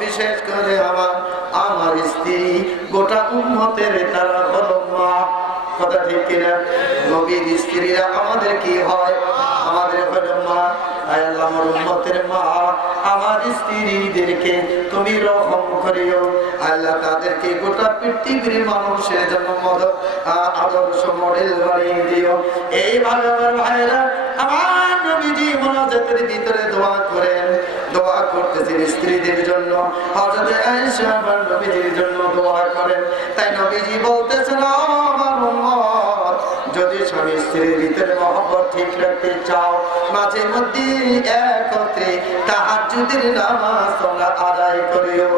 বিশেষ করে আমার স্ত্রী, গোটা উম্মতের তারা হলো মা। কথা ঠিক কিনা? নবীর স্ত্রীরা আমাদের কি হয়? আমাদের হলো মা। আয় আল্লাহ আমার উম্মতের মা আমার স্ত্রীদেরকে তুমি রহম করিও আল্লাহ তাদেরকে গোটা পৃথিবীর মানুষের জন্য আদর্শ মডেল বানিয়ে দিও। এইভাবে আমার ভাইরা আমার নবীজি মুনাজাতের ভিতরে দোয়া করেন, দোয়া করতেছেন স্ত্রীদের জন্য, হযরত আয়েশা আমার নবীজির জন্য দোয়া করেন। তাই নবীজি বলতেছেন আমার উম্মত যদি স্বামী স্ত্রীর ভিতরে মহব্বত ঠিক রাখতে চাও মাঝে মধ্যে একত্রে তাহাজ্জুদের নামাজ তোমরা আদায় করিও।